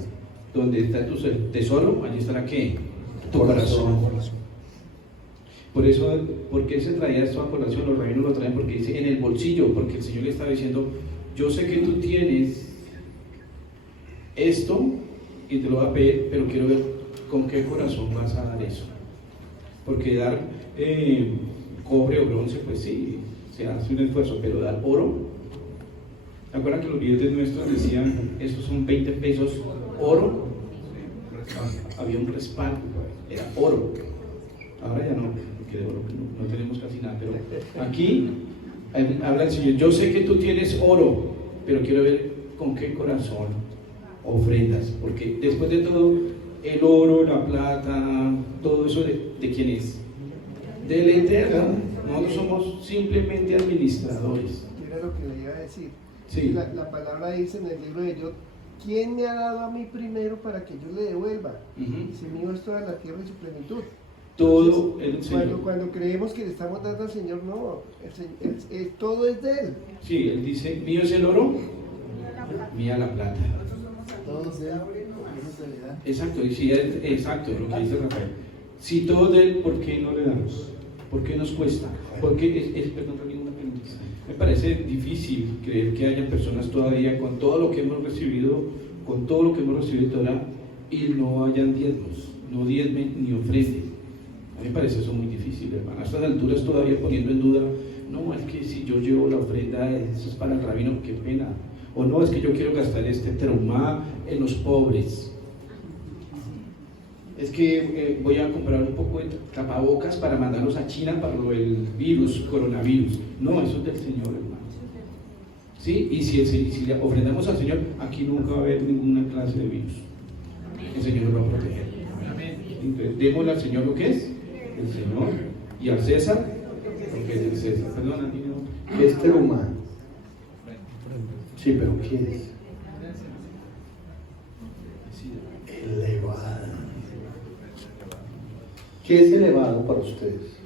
donde está tu tesoro, allí estará ¿qué? Tu corazón. Por eso, ¿por qué se traía esto a colación? Los rabinos lo traen porque dice en el bolsillo, porque el Señor le estaba diciendo, yo sé que tú tienes esto y te lo voy a pedir, pero quiero ver con qué corazón vas a dar eso. Porque dar cobre o bronce, pues sí, se hace un esfuerzo, pero dar oro. ¿Se acuerdan que los billetes nuestros decían, estos son 20 pesos oro? Había un respaldo, era oro. Ahora ya no, porque de oro no tenemos casi nada, pero aquí habla el Señor, yo sé que tú tienes oro, pero quiero ver con qué corazón ofrendas, porque después de todo, el oro, la plata, todo eso, ¿de quién es? Del Eterno. Nosotros somos simplemente administradores. Mira lo que le iba a decir. Sí. La palabra dice en el libro de Job, ¿quién me ha dado a mí primero para que yo le devuelva? Si mío es toda la tierra y su plenitud. Todo Entonces, el Señor. cuando creemos que le estamos dando al Señor, no, todo es de Él. Sí, Él dice, mío es el oro, mía la plata. Todos de hambre, eso se le da. Exacto, y si exacto, lo que dice Rafael. Si todo de Él, ¿por qué no le damos? ¿Por qué nos cuesta? Porque perdón, una pregunta. Me parece difícil creer que haya personas todavía con todo lo que hemos recibido, de Torah, y no hayan diezmos, no diezmen ni ofrenden. A mí me parece eso muy difícil, hermano. A estas alturas todavía poniendo en duda, no, es que si yo llevo la ofrenda, eso es para el rabino, qué pena. O no, es que yo quiero gastar este trauma en los pobres. Es que voy a comprar un poco de tapabocas para mandarlos a China para lo del virus, coronavirus. No, eso es del Señor, hermano. ¿Sí? Y si le ofrendamos al Señor, aquí nunca va a haber ninguna clase de virus. El Señor nos va a proteger. Entonces, démosle al Señor lo que es el Señor, y al César lo que es el César. Perdona, niño. ¿Qué es teruma? Sí, pero ¿qué es? Elevada. ¿Qué es elevado para ustedes?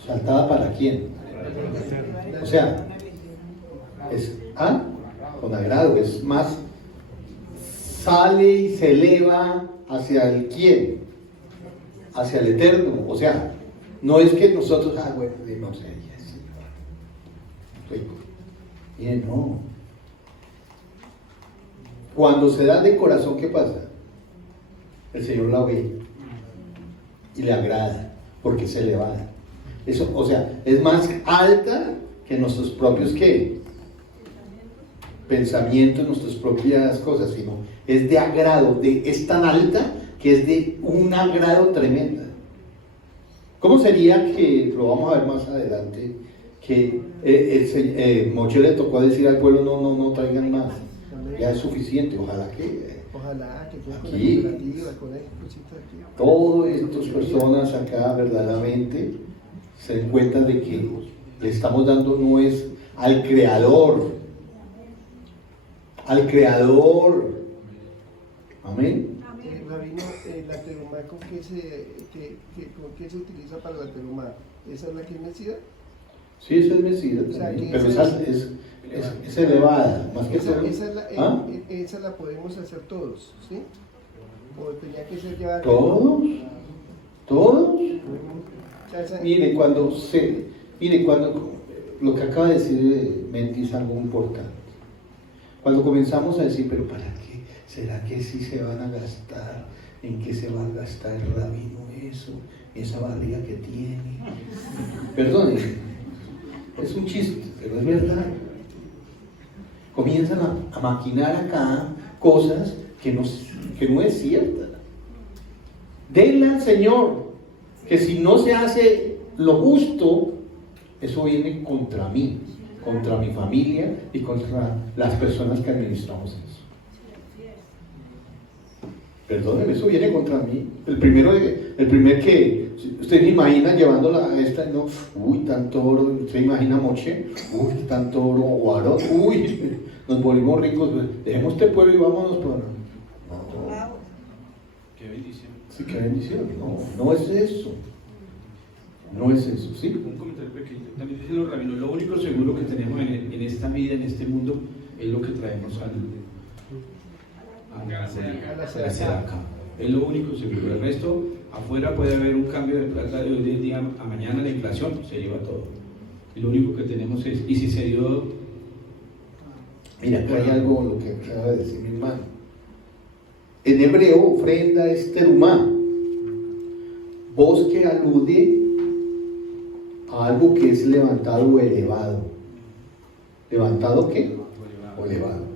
¿Exaltada para quién? O sea, es con agrado, es más, sale y se eleva hacia el quién, hacia el Eterno. O sea, no es que nosotros, bueno, no sé, bien, no. Cuando se da de corazón, ¿qué pasa? El Señor la ve y le agrada porque es elevada. Eso, o sea, es más alta que nuestros propios ¿qué? Pensamientos, nuestras propias cosas, sino es de agrado, es tan alta que es de un agrado tremenda. ¿Cómo sería que, lo vamos a ver más adelante, que Moshe le tocó decir al pueblo, no traigan más, ya es suficiente, ojalá que que con aquí, la cooperativa, con esas cositas aquí. todas estas personas acá verdaderamente se den cuenta de que le estamos dando no es al Creador, amén. Rabino, la terumá, ¿con qué se utiliza para la terumá? ¿Esa es la que es mecida? Sí, esa es Mesías, O sea, que pero esa es elevada, más que esa la podemos hacer todos, ¿sí? ¿O tenía que ser llevada? todos. O sea, Mire, cuando lo que acaba de decir Menti es algo importante. Cuando comenzamos a decir, pero ¿para qué? ¿Será que sí se van a gastar? ¿En qué se va a gastar el rabino eso? Esa barriga que tiene. Perdone, es un chiste, pero es verdad. Comienzan a maquinar acá cosas que no es cierta. Denle al Señor, que si no se hace lo justo, eso viene contra mí, contra mi familia y contra las personas que administramos eso. Perdóneme, eso viene contra mí. El primer que, usted se imagina llevándola a esta, no, uy, tanto oro, usted imagina Moshe, uy, tanto oro, o Aarón, uy, nos volvimos ricos, dejemos este pueblo y vámonos por... No. Qué bendición. Sí, qué bendición. No es eso. No es eso, ¿sí? Un comentario pequeño. También dicen los rabinos, lo único seguro que tenemos en esta vida, en este mundo, es lo que traemos a la Sedaka. Es lo único seguro. El resto, afuera puede haber un cambio de plata de hoy de día a mañana, la inflación se lleva todo. Y lo único que tenemos es, y si se dio... Mira, acá hay algo, lo que acaba de decir mi hermano. En hebreo, ofrenda es terumá, voz que alude a algo que es levantado o elevado. ¿Levantado qué? O elevado.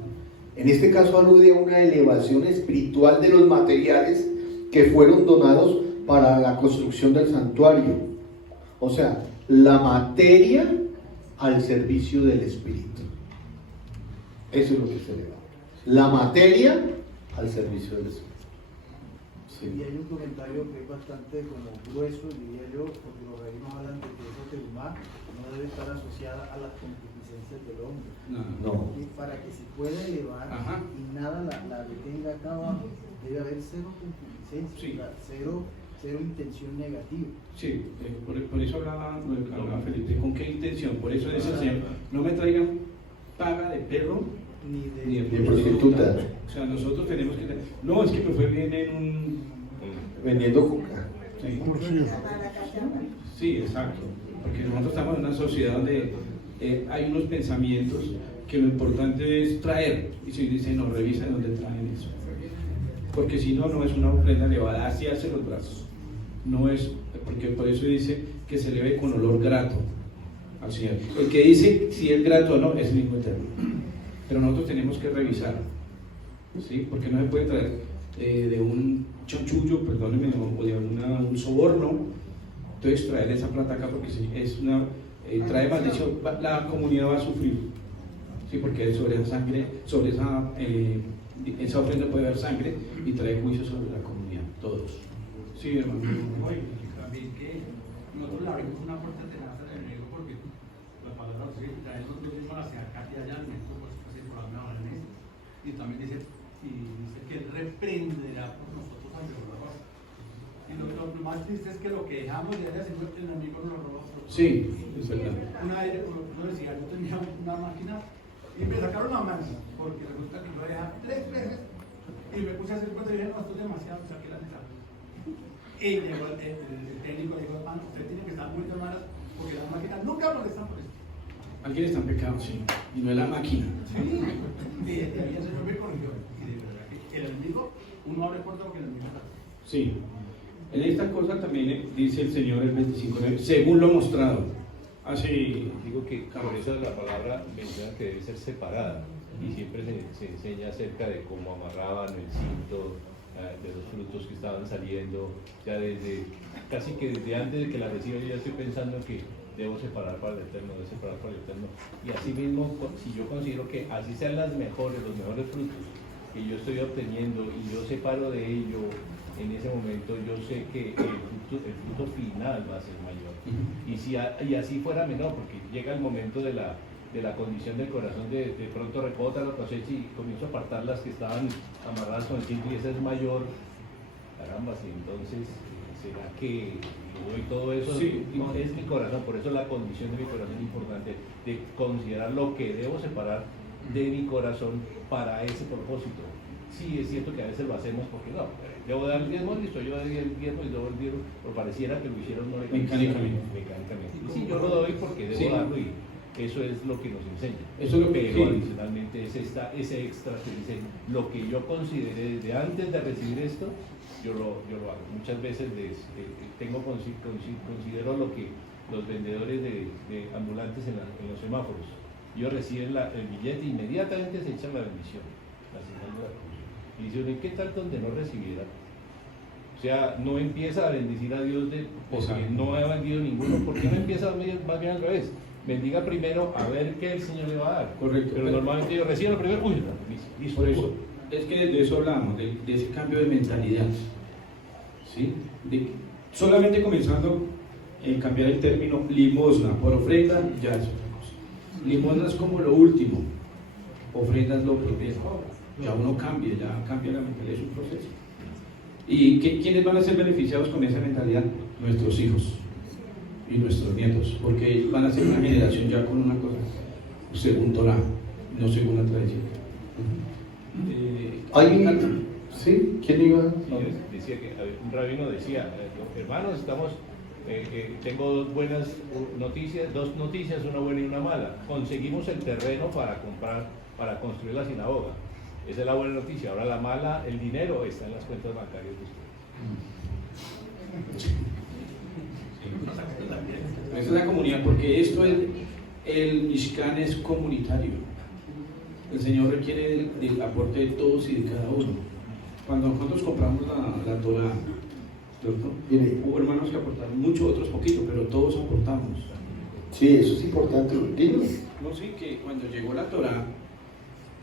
En este caso alude a una elevación espiritual de los materiales que fueron donados para la construcción del santuario. O sea, la materia al servicio del espíritu. Eso es lo que se eleva. La materia al servicio del espíritu. Sí. Y hay un comentario que es bastante como grueso, diría yo, porque los rabinos hablan de que esa terumá no debe estar asociada a las concupiscencias del hombre. No. Y para que se pueda elevar y nada la detenga acá abajo, debe haber cero concupiscencia, Sí. o sea, cero intención negativa. Sí, por eso hablaba Felipe, ¿con qué intención? Por eso dice el Señor, no me traigan paga de perro ni de prostituta. O sea, nosotros tenemos que... No, es que me fue bien en un... Vendiendo coca. Sí. Sí, exacto. Porque nosotros estamos en una sociedad donde hay unos pensamientos que lo importante es traer. Y si dicen, no, revisen dónde traen eso. Porque si no, no es una ofrenda elevada hacia los brazos. No es, porque por eso dice que se eleve con olor grato al Señor. El que dice si es grato o no es el mismo Eterno. Pero nosotros tenemos que revisar, ¿sí? Porque no se puede traer de un chanchullo, perdónenme, o de un soborno. Entonces traer esa plata acá porque si es una trae maldición, la comunidad va a sufrir, ¿sí? Porque sobre esa sangre, sobre esa ofrenda puede haber sangre y trae juicio sobre la comunidad, todos. Sí, hermano. Oye, también que nosotros le abrimos una puerta tenaz al enemigo porque la palabra dice que trae los mismos hacia acá y allá, pues por la hora en esto. Y también dice que él reprenderá por nosotros al violador. Y lo más triste es que lo que dejamos de hacer el enemigo nos lo roba. Sí, es verdad. Una vez, yo decía, yo tenía una máquina y me sacaron la mano porque resulta que lo dejaba 3 veces y me puse a hacer cuenta y dije, no, esto es demasiado, saqué la mitad. Y llegó el técnico y dijo, hermano, usted tiene que estar muy de malas porque las máquinas nunca molestan por esto. Alguien está en pecado, sí, y no es la máquina. Sí, y desde ahí el Señor me corrigió. Y de verdad que el enemigo, uno abre puertas porque el enemigo está. Sí. En esta cosa también dice el Señor el 25:9, según lo mostrado. Así. Digo que por eso la palabra menciona que debe ser separada y siempre se enseña acerca de cómo amarraban el cinto de los frutos que estaban saliendo, ya casi que desde antes de que la reciba yo ya estoy pensando que debo separar para el Eterno, debo separar para el Eterno. Y así mismo, si yo considero que así sean los mejores frutos que yo estoy obteniendo y yo separo de ello, en ese momento yo sé que el fruto final va a ser mayor. Y así fuera menor, porque llega el momento de la condición del corazón, de pronto recota la cosecha y comienzo a apartar las que estaban amarradas con el cinto y esa es mayor. Caramba, sí, entonces, ¿será que doy todo eso? Sí. No, es mi corazón, por eso la condición de mi corazón es importante, de considerar lo que debo separar de mi corazón para ese propósito. Sí, es cierto que a veces lo hacemos porque no, debo dar el diezmo, listo, yo doy el diezmo y doy el diezmo, pero pareciera que lo hicieron no Mecánicamente. Y sí, yo lo doy porque debo Sí. darlo y eso es lo que nos enseña. Eso es lo que- pero sí. adicionalmente es ese extra que dice, lo que yo consideré desde antes de recibir esto, yo lo hago. Muchas veces considero lo que los vendedores de ambulantes en los semáforos, ellos reciben el billete e inmediatamente se echan la bendición, la señal de la cruz. Y dicen, ¿y qué tal donde no recibiera? O sea, no empieza a bendecir a Dios porque Exacto. no ha vendido ninguno. ¿Por qué no empieza más bien al revés? Bendiga primero a ver qué el Señor le va a dar. Correcto. Pero normalmente ellos reciben lo primero, uy, listo. Por eso, es que de eso hablamos, de ese cambio de mentalidad. ¿Sí? Solamente comenzando en cambiar el término limosna por ofrenda, ya es otra cosa. Limosna es como lo último, ofrenda es lo primero. Ya uno cambia la mentalidad, es un proceso. ¿Y quiénes van a ser beneficiados con esa mentalidad? Nuestros hijos y nuestros nietos, porque van a ser una generación ya con una cosa según Torah, no según la tradición. ¿Sí? ¿Quién iba? Sí, decía que un rabino decía, hermanos, tengo dos buenas noticias, dos noticias, una buena y una mala. Conseguimos el terreno para construir la sinagoga. Esa es la buena noticia. Ahora la mala, el dinero está en las cuentas bancarias de ustedes. Esa es la comunidad, porque esto es, el Mishkan es comunitario. El Señor requiere del aporte de todos y de cada uno. Cuando nosotros compramos la Torah, ¿cierto? Hubo hermanos que aportaron mucho, otros poquito, pero todos aportamos. Sí, eso es importante. Dilo. No, sí, que cuando llegó la Torah,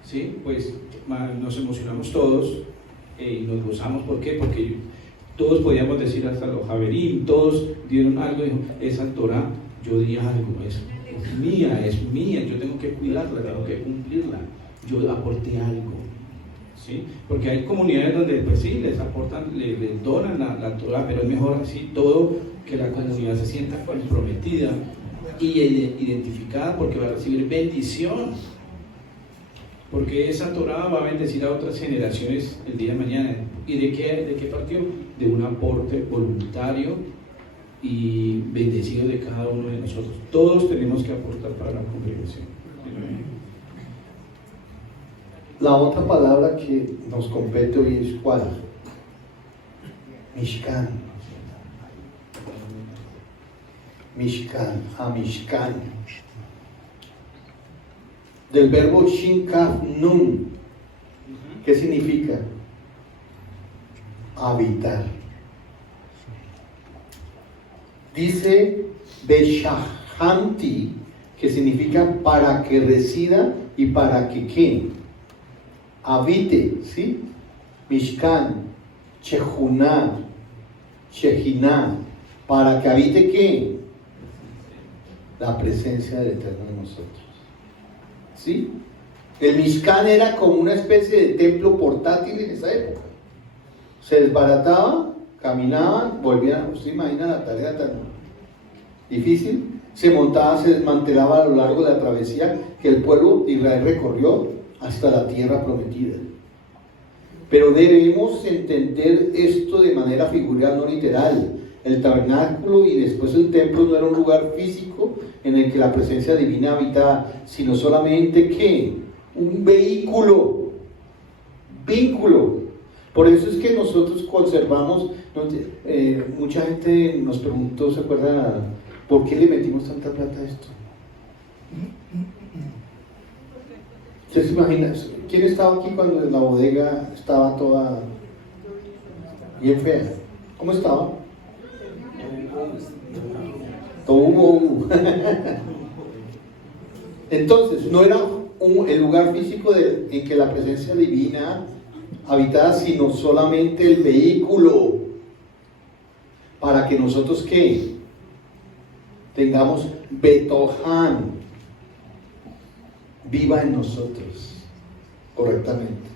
sí, pues nos emocionamos todos y nos gozamos. ¿Por qué? Porque todos podíamos decir, hasta los Javerín, todos dieron algo, dijo, esa Torah, yo di algo, es mía, yo tengo que cuidarla, tengo que cumplirla, yo aporté algo. ¿Sí? Porque hay comunidades donde pues sí, les aportan, les donan la Torah, pero es mejor así todo, que la comunidad se sienta comprometida y identificada, porque va a recibir bendición, porque esa Torah va a bendecir a otras generaciones el día de mañana. ¿Y de qué partió? De un aporte voluntario y bendecido de cada uno de nosotros. Todos tenemos que aportar para la congregación. La otra palabra que nos compete hoy es ¿cuál? Mishkan. Mishkan, Hamishkan. Del verbo Shin Kaf Nun. ¿Qué significa? Habitar. Dice Beshahanti, que significa para que resida y para que ¿qué? Habite, ¿sí? Mishkan, Chehuná, Shejiná, para que habite ¿qué? La presencia del Eterno en nosotros. ¿Sí? El Mishkan era como una especie de templo portátil en esa época. Se desbarataba, caminaban, volvían. ¿Usted imagina la tarea tan difícil? Se montaba, se desmantelaba a lo largo de la travesía que el pueblo de Israel recorrió hasta la tierra prometida. Pero debemos entender esto de manera figurada, no literal. El tabernáculo y después el templo no era un lugar físico en el que la presencia divina habitaba, sino solamente ¿qué? Un vínculo. Por eso es que nosotros conservamos, mucha gente nos preguntó, ¿se acuerda? ¿Por qué le metimos tanta plata a esto? ¿Usted se imagina? ¿Quién estaba aquí cuando la bodega estaba toda bien fea. ¿Cómo estaba? Todo. Entonces, no era el lugar físico en que la presencia divina habitaba, sino solamente el vehículo para que nosotros, ¿qué? Tengamos Betohan viva en nosotros correctamente.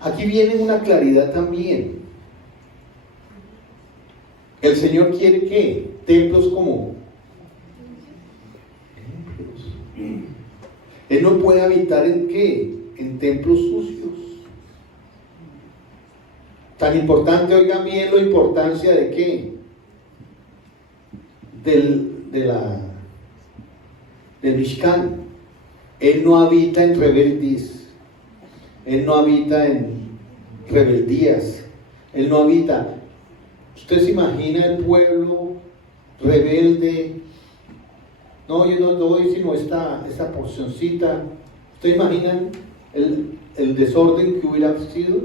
Aquí viene una claridad también. El Señor quiere ¿qué? Templos como templos. Él no puede habitar en ¿qué? En templos sucios. Tan importante, oigan bien la importancia de ¿qué? Del Mishkan. Él no habita en rebeldías. Él no habita en rebeldías. Él no habita. ¿Usted se imagina el pueblo rebelde? No, yo no doy sino esta porcioncita. ¿Ustedes imaginan el desorden que hubiera sido?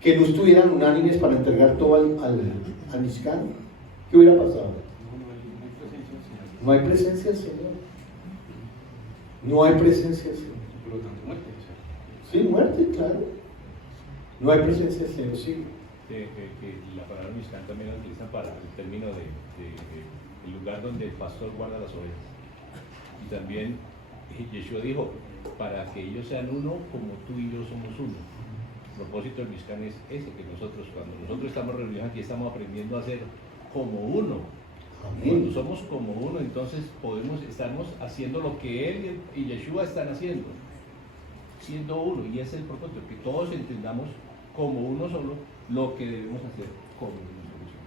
Que no estuvieran unánimes para entregar todo al Mishkan. ¿Qué hubiera pasado? No hay presencia del Señor. No hay presencia del Señor. Por lo tanto, muerte. Sí, muerte, claro. No hay presencia del Señor, sí. Que la palabra Mishkan también la utilizan para el término de el lugar donde el pastor guarda las ovejas. Y también Yeshua dijo, para que ellos sean uno como tú y yo somos uno. El propósito del Mishkan es ese, que nosotros, cuando nosotros estamos reunidos aquí, estamos aprendiendo a ser como uno. Amén. Cuando somos como uno, entonces estamos haciendo lo que Él y Yeshua están haciendo, siendo uno, y ese es el propósito, que todos entendamos como uno solo lo que debemos hacer como uno solo.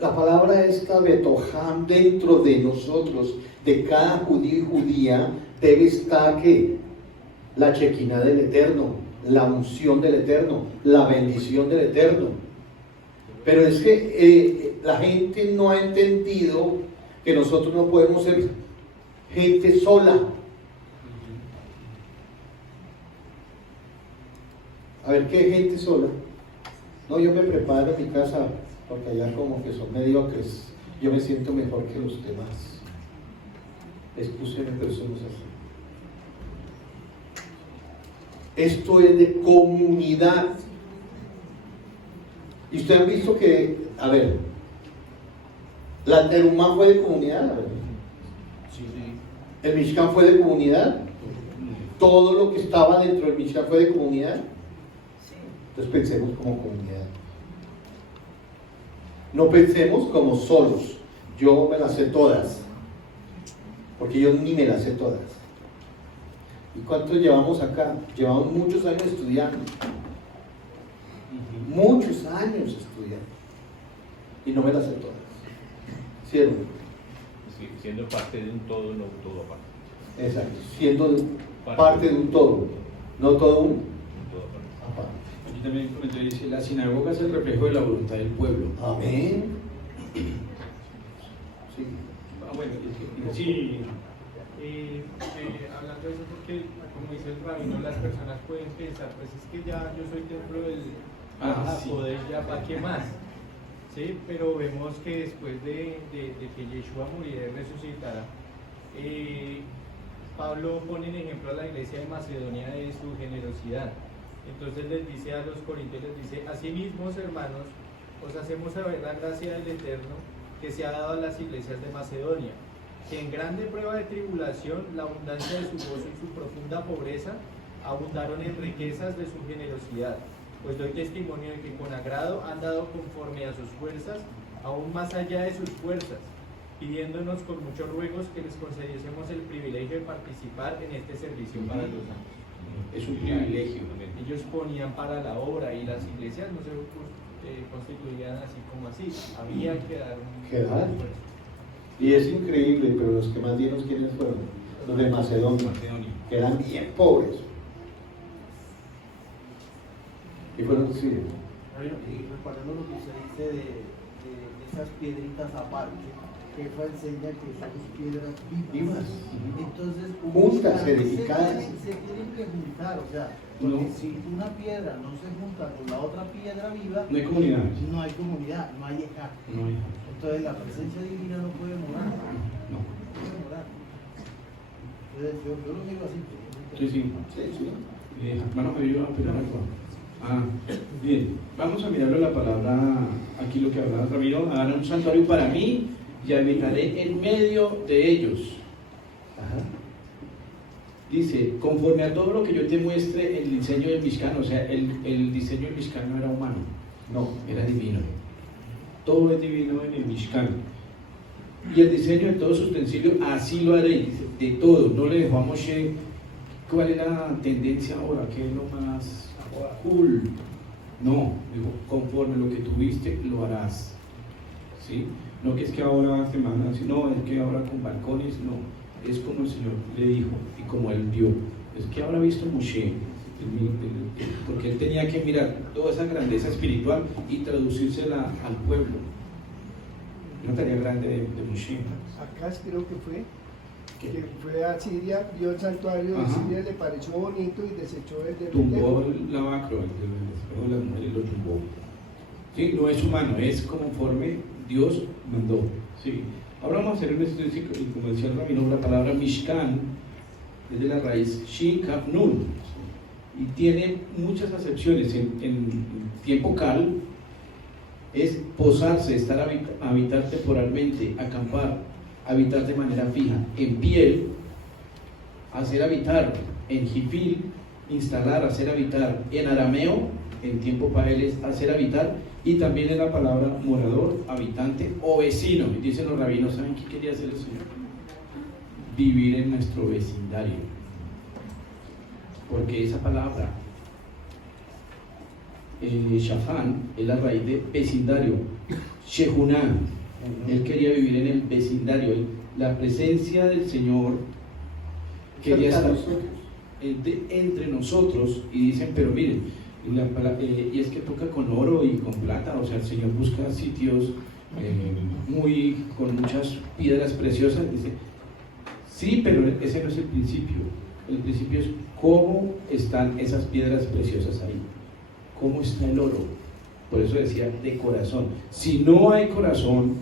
La palabra esta Betohan dentro de nosotros, de cada judío y judía, debe estar ¿qué? La chequina del Eterno, la unción del Eterno, la bendición del Eterno. Pero es que la gente no ha entendido que nosotros no podemos ser gente sola. A ver, ¿qué es gente sola? No, yo me preparo en mi casa porque allá como que son mediocres. Yo me siento mejor que los demás. Excúsenme, pero somos así. Esto es de comunidad. Y ustedes han visto que, a ver, la Terumá fue de comunidad, a ver. El Mishkan fue de comunidad. Todo lo que estaba dentro del Mishkan fue de comunidad. Entonces pensemos como comunidad. No pensemos como solos. Yo me las sé todas. Porque yo ni me las sé todas. ¿Y cuántos llevamos acá? Llevamos muchos años estudiando. Muchos años estudiando. Y no me las sé todas. ¿Cierto? Sí, siendo parte de un todo, no un todo aparte. Exacto. Siendo parte de un todo. No todo uno. Un todo aparte. Aquí también el comentario dice, la sinagoga es el reflejo de la voluntad del pueblo. Amén. Sí. Bueno, Sí, hablando de eso, porque como dice el rabino, las personas pueden pensar, pues es que ya yo soy templo del sí. poder, ya para qué más. Sí, pero vemos que después de que Yeshua muriera y resucitara, Pablo pone en ejemplo a la iglesia de Macedonia de su generosidad. Entonces les dice a los corintios, les dice, asimismo, hermanos, os hacemos saber la gracia del Eterno que se ha dado a las iglesias de Macedonia, que en grande prueba de tribulación, la abundancia de su gozo y su profunda pobreza abundaron en riquezas de su generosidad. Pues doy testimonio de que con agrado han dado conforme a sus fuerzas, aún más allá de sus fuerzas, pidiéndonos con muchos ruegos que les concediésemos el privilegio de participar en este servicio para los santos. Es un privilegio. Ellos ponían para la obra y las iglesias no se constituían así como así, había que dar un esfuerzo. Y es increíble, pero los que más dieron, ¿quiénes fueron? Los de Macedonia, que eran bien pobres. Y fueron sí. Y recordando lo que usted dice de esas piedritas aparte, Kefa enseña que somos piedras Vivas. vivas. Entonces, Juntas, se edificadas. tienen que juntar, o sea, No. porque si una piedra no se junta con la otra piedra viva, No hay comunidad. no hay comunidad, no hay ejá. No hay. Entonces la presencia divina no puede morar. No. No puede morar. Entonces yo lo digo así. Sí, sí. Hermano, me iba a pegar algo. Bien. Vamos a mirarlo la palabra, aquí lo que hablaba Ramiro. Hagan un santuario para mí y habitaré en medio de ellos. Ajá. Dice, conforme a todo lo que yo te muestre, el diseño del Mishkan, o sea, el diseño del Mishkan no era humano, No. era divino. Todo es divino en el Mishkan. Y el diseño de todo su utensilio, así lo haré, dice, de todo. No le dejó a Moshe cuál era la tendencia ahora, qué es lo más cool. No, dijo, conforme lo que tuviste, lo harás. ¿Sí? No que es que ahora semanas, no, es que ahora con balcones, no. Es como el Señor le dijo y como Él vio. Es que ahora ha visto Moshe, porque Él tenía que mirar toda esa grandeza espiritual y traducírsela al pueblo. Una tarea grande de Moshe. Acá creo que fue a Siria, vio el santuario de Ajá. Siria, le pareció bonito y desechó el de Tumbó Betlehem. la vacro, las mujeres lo tumbó. Sí, no es humano, es conforme Dios mandó. Sí. Ahora vamos a hacer un estudio, y como decía el rabino, la palabra Mishkan es de la raíz Shin Kaf Nun y tiene muchas acepciones. En tiempo cal es posarse, habitar temporalmente, acampar, habitar de manera fija. En piel, hacer habitar. En jifil, instalar, hacer habitar. En arameo, en tiempo pael es hacer habitar. Y también es la palabra morador, habitante o vecino. Y dicen los rabinos, ¿saben qué quería hacer el Señor? Vivir en nuestro vecindario. Porque esa palabra, Shafán, es la raíz de vecindario. Shehuná, él quería vivir en el vecindario. La presencia del Señor quería estar entre nosotros. Y dicen, pero miren, y es que toca con oro y con plata, o sea, el Señor busca sitios con muchas piedras preciosas. Dice, sí, pero ese no es el principio. El principio es cómo están esas piedras preciosas ahí, cómo está el oro. Por eso decía, de corazón. Si no hay corazón,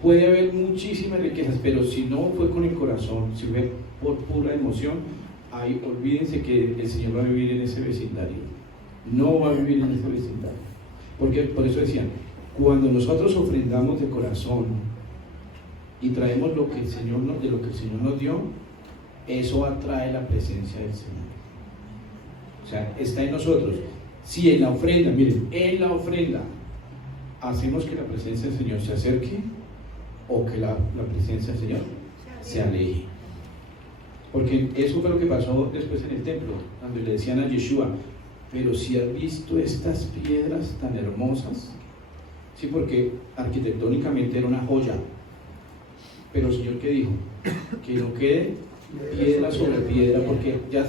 puede haber muchísimas riquezas, pero si no fue con el corazón, si fue por pura emoción, olvídense que el Señor va a vivir en ese vecindario. No va a vivir en ese vecindario. Porque por eso decían, cuando nosotros ofrendamos de corazón y traemos de lo que el Señor nos dio, eso atrae la presencia del Señor. O sea, está en nosotros. Si en la ofrenda, miren, en la ofrenda hacemos que la presencia del Señor se acerque o que la presencia del Señor se aleje. Porque eso fue lo que pasó después en el templo, cuando le decían a Yeshua, pero si has visto estas piedras tan hermosas, sí, porque arquitectónicamente era una joya, pero el Señor, ¿qué dijo? Que no quede piedra sobre piedra, porque ya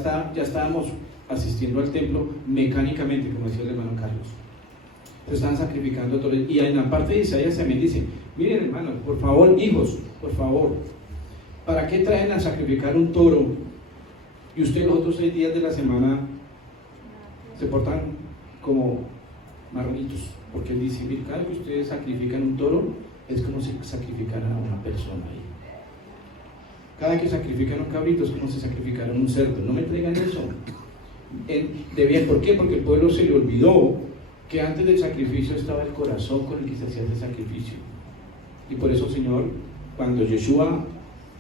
estábamos asistiendo al templo mecánicamente, como decía el hermano Carlos. Se estaban sacrificando todo. Y en la parte de Isaías también dice, miren hermanos, por favor, hijos, por favor, ¿para qué traen a sacrificar un toro y ustedes los otros 6 días de la semana se portan como marronitos? Porque él dice, mire, cada vez que ustedes sacrifican un toro es como si sacrificaran a una persona ahí. Cada que sacrifican un cabrito es como si sacrificaran un cerdo. No me traigan eso. ¿Por qué? Porque el pueblo se le olvidó que antes del sacrificio estaba el corazón con el que se hacía ese sacrificio. Y por eso, Señor, cuando Yeshua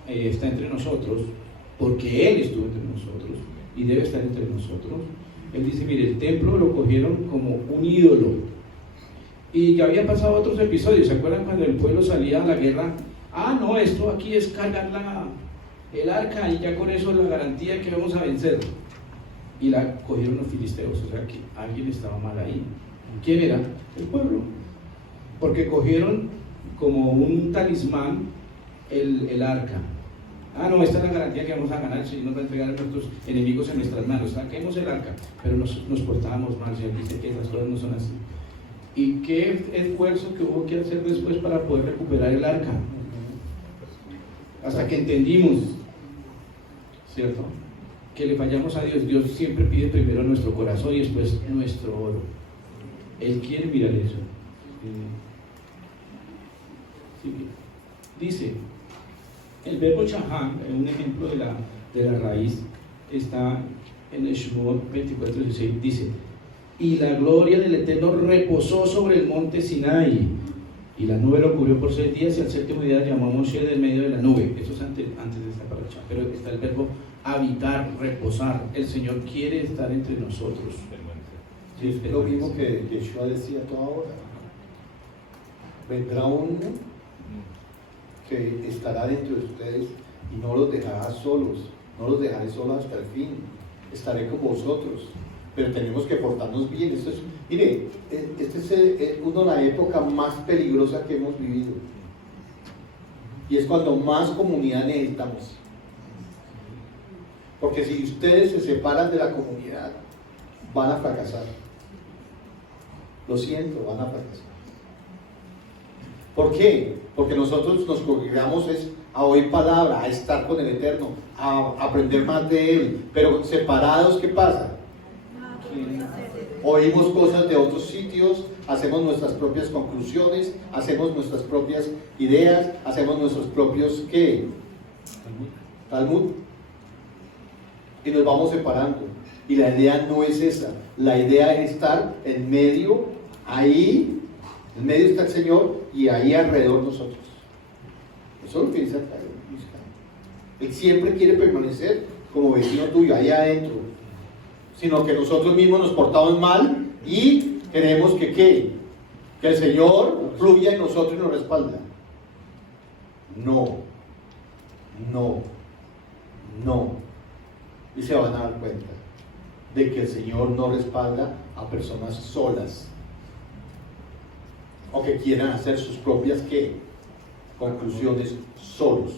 está entre nosotros, porque Él estuvo entre nosotros y debe estar entre nosotros, Él dice, mire, el templo lo cogieron como un ídolo. Y ya habían pasado otros episodios. ¿Se acuerdan cuando el pueblo salía a la guerra? No, esto aquí es cargar el arca y ya con eso es la garantía que vamos a vencer. Y la cogieron los filisteos, o sea que alguien estaba mal ahí. ¿Quién era? El pueblo. Porque cogieron como un talismán el arca. No, esta es la garantía que vamos a ganar, el Señor nos va a entregar a nuestros enemigos en nuestras manos. Saquemos el arca, pero nos portábamos mal. El Señor dice que esas cosas no son así. ¿Y qué esfuerzo que hubo que hacer después para poder recuperar el arca? Hasta que entendimos, ¿cierto?, que le fallamos a Dios. Dios siempre pide primero nuestro corazón y después nuestro oro. Él quiere mirar eso. Sí. Dice, el verbo chahán, un ejemplo de la raíz, está en el Shemot 24:16, dice: y la gloria del Eterno reposó sobre el monte Sinai, y la nube lo cubrió por 6 días, y al 7º día llamó a Moshe del medio de la nube. Eso es antes de esta paracha, pero está el verbo habitar, reposar. El Señor quiere estar entre nosotros. Sí, es lo mismo que Yeshua decía toda hora. Vendrá uno que estará dentro de ustedes y no los dejará solos, no los dejaré solos hasta el fin, estaré con vosotros, pero tenemos que portarnos bien. Esto es, mire, esta es una de las épocas más peligrosas que hemos vivido, y es cuando más comunidad necesitamos, porque si ustedes se separan de la comunidad, van a fracasar. Lo siento, van a fracasar. ¿Por qué? Porque nosotros nos congregamos a oír palabra, a estar con el Eterno, a aprender más de Él, pero separados, ¿qué pasa? Oímos cosas de otros sitios, hacemos nuestras propias conclusiones, hacemos nuestras propias ideas, hacemos nuestros propios, ¿qué? Talmud. Y nos vamos separando. Y la idea no es esa. La idea es estar en medio, ahí, en medio está el Señor y ahí alrededor nosotros. Eso es lo que dice acá. Él siempre quiere permanecer como vecino tuyo, ahí adentro. Sino que nosotros mismos nos portamos mal y queremos que ¿qué? Que el Señor fluya en nosotros y nos respalda. No. Y se van a dar cuenta de que el Señor no respalda a personas solas o que quieran hacer sus propias ¿qué? Conclusiones solos.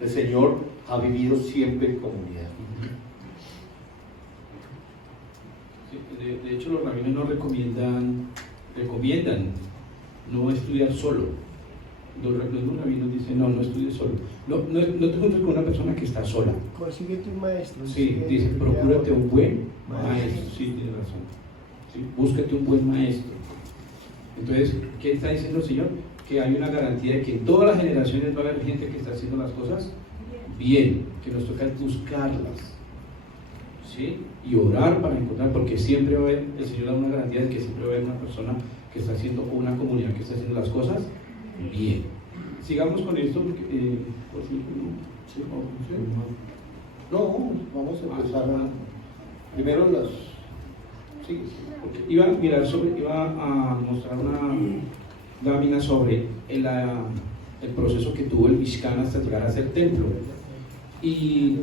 El Señor ha vivido siempre en comunidad. Sí, de hecho, los rabinos nos recomiendan no estudiar solo. Los rabinos dicen: no estudies solo. No te juntes con una persona que está sola. Consíguete un maestro. Sí, dice: procúrate un buen maestro. Sí, tienes razón. Sí, búscate un buen maestro. Entonces, ¿qué está diciendo el Señor? Que hay una garantía de que en todas las generaciones va a haber gente que está haciendo las cosas bien, que nos toca buscarlas, ¿sí? Y orar para encontrar, porque siempre va a haber, el Señor da una garantía de que siempre va a haber una persona que está haciendo, o una comunidad que está haciendo las cosas bien. Sigamos con esto, porque, por cierto, No, vamos a empezar primero las... Sí. Iba a mostrar una lámina sobre el proceso que tuvo el Mishkan hasta llegar a ser templo. Y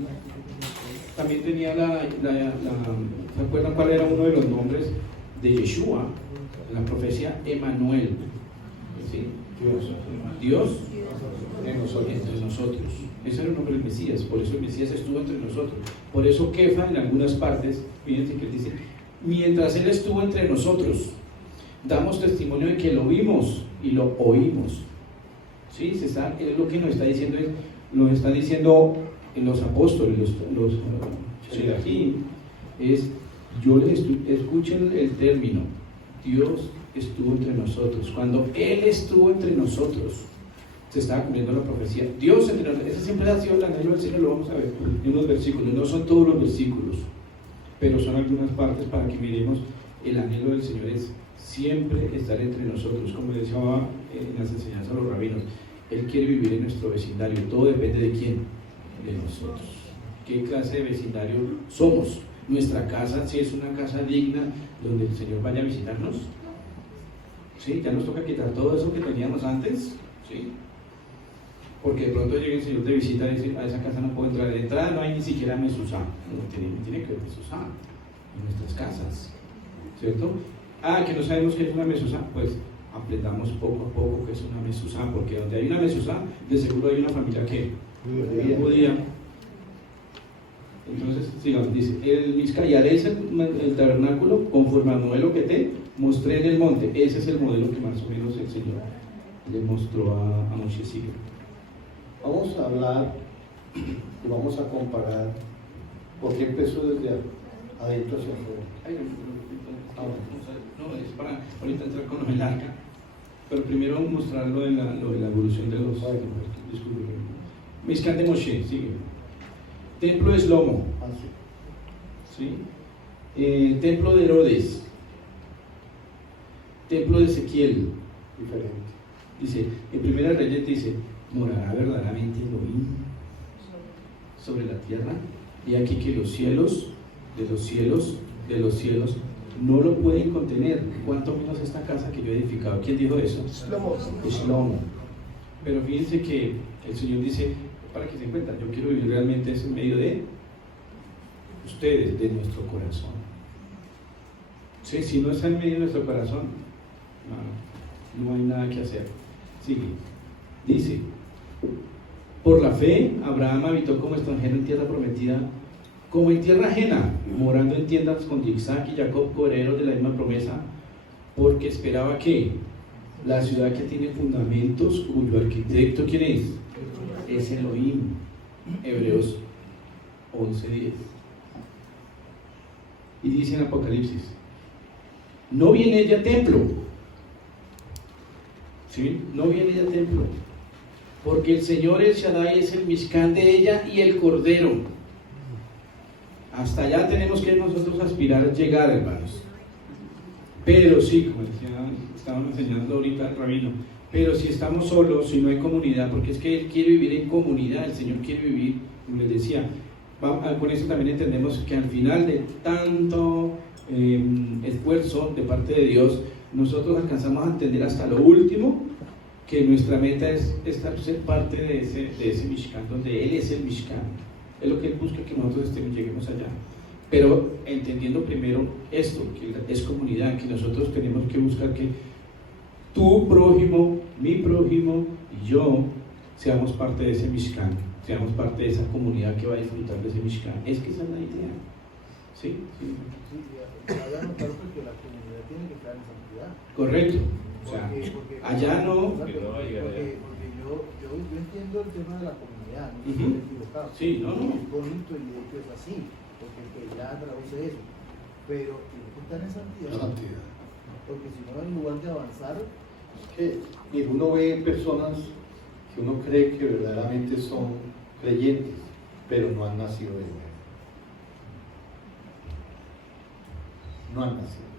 también tenía ¿se acuerdan cuál era uno de los nombres de Yeshua? La profecía Emanuel. ¿Sí? Dios entre nosotros. Ese era el nombre del Mesías, por eso el Mesías estuvo entre nosotros. Por eso Kefa en algunas partes, fíjense que él dice: mientras Él estuvo entre nosotros, damos testimonio de que lo vimos y lo oímos. ¿Sí? Él lo que nos está diciendo es, lo está diciendo en los apóstoles, los Shelakim, es: escuchen el término, Dios estuvo entre nosotros. Cuando Él estuvo entre nosotros, se estaba cumpliendo la profecía. Dios entre nosotros. Ese siempre ha sido el anhelo del Señor, lo vamos a ver en unos versículos. No son todos los versículos, pero son algunas partes para que miremos. El anhelo del Señor es siempre estar entre nosotros, como decía en las enseñanzas a los rabinos. Él quiere vivir en nuestro vecindario. Todo depende de quién, de nosotros. ¿Qué clase de vecindario somos? Nuestra casa, si es una casa digna donde el Señor vaya a visitarnos. ¿Sí? Ya nos toca quitar todo eso que teníamos antes. ¿Sí? Porque de pronto llega el Señor de visita y dice: a esa casa no puedo entrar. De entrada no hay ni siquiera mesuzá. No tiene que haber mesuzá en nuestras casas, ¿cierto? Que no sabemos qué es una mesuzá. Pues aprendamos poco a poco qué es una mesuzá, porque donde hay una mesuzá, de seguro hay una familia que judía. Entonces, sigamos, dice, el Mishkan, y haréis el tabernáculo conforme al modelo que te mostré en el monte. Ese es el modelo que más o menos el Señor le mostró a Moshe. Sigue. Vamos a hablar y vamos a comparar por qué empezó desde adentro hacia afuera. No, es para ahorita entrar con lo del arca, pero primero mostrar lo de la evolución de los... Disculpe. Mishkan de Moshe, sigue. Templo de Shlomo, ¿sí? Templo de Herodes, templo de Ezequiel, Diferente. dice, en Primera Reyes dice, morará verdaderamente Elohim sobre la tierra, y aquí que los cielos, de los cielos, de los cielos, no lo pueden contener, cuanto menos esta casa que yo he edificado. ¿Quién dijo eso? Shlomo. Shlomo. Pero fíjense que el Señor dice, para que se den cuenta, yo quiero vivir realmente eso en medio de ustedes, de nuestro corazón. Sí, si no está en medio de nuestro corazón, no hay nada que hacer. Sigue. Dice, por la fe, Abraham habitó como extranjero en tierra prometida, como en tierra ajena, morando en tiendas con Isaac y Jacob, coherederos de la misma promesa, porque esperaba que la ciudad que tiene fundamentos, cuyo arquitecto, ¿quién es? Es Elohim. Hebreos 11:10. Y dice en Apocalipsis, no viene ella templo, ¿sí? No viene ella templo, porque el Señor El Shaddai es el Mishkan de ella y el Cordero. Hasta allá tenemos que nosotros aspirar a llegar, hermanos. Pero sí, como decía, estaban enseñando ahorita el rabino, pero si estamos solos, si no hay comunidad, porque es que Él quiere vivir en comunidad, el Señor quiere vivir, como les decía, con eso también entendemos que al final de tanto esfuerzo de parte de Dios, nosotros alcanzamos a entender hasta lo último que nuestra meta es ser parte de ese Mishkan, donde Él es el Mishkan. Es lo que Él busca, que nosotros lleguemos allá. Pero entendiendo primero esto, que es comunidad, que nosotros tenemos que buscar que tu prójimo, mi prójimo y yo seamos parte de ese Mishkan, seamos parte de esa comunidad que va a disfrutar de ese Mishkan. Es que esa es la idea. ¿Sí? Sí. Allá no claro porque la comunidad tiene que estar en santidad. Correcto. O sea, allá no. Porque yo entiendo el tema de la comunidad, no Ujú. estoy equivocado. Sí, no. Es bonito y de hecho es así, porque el que ya traduce eso. Pero tiene que estar en santidad. Santidad. Porque si no, en lugar de avanzar, Que uno ve personas que uno cree que verdaderamente son creyentes, pero no han nacido de nuevo. No han nacido.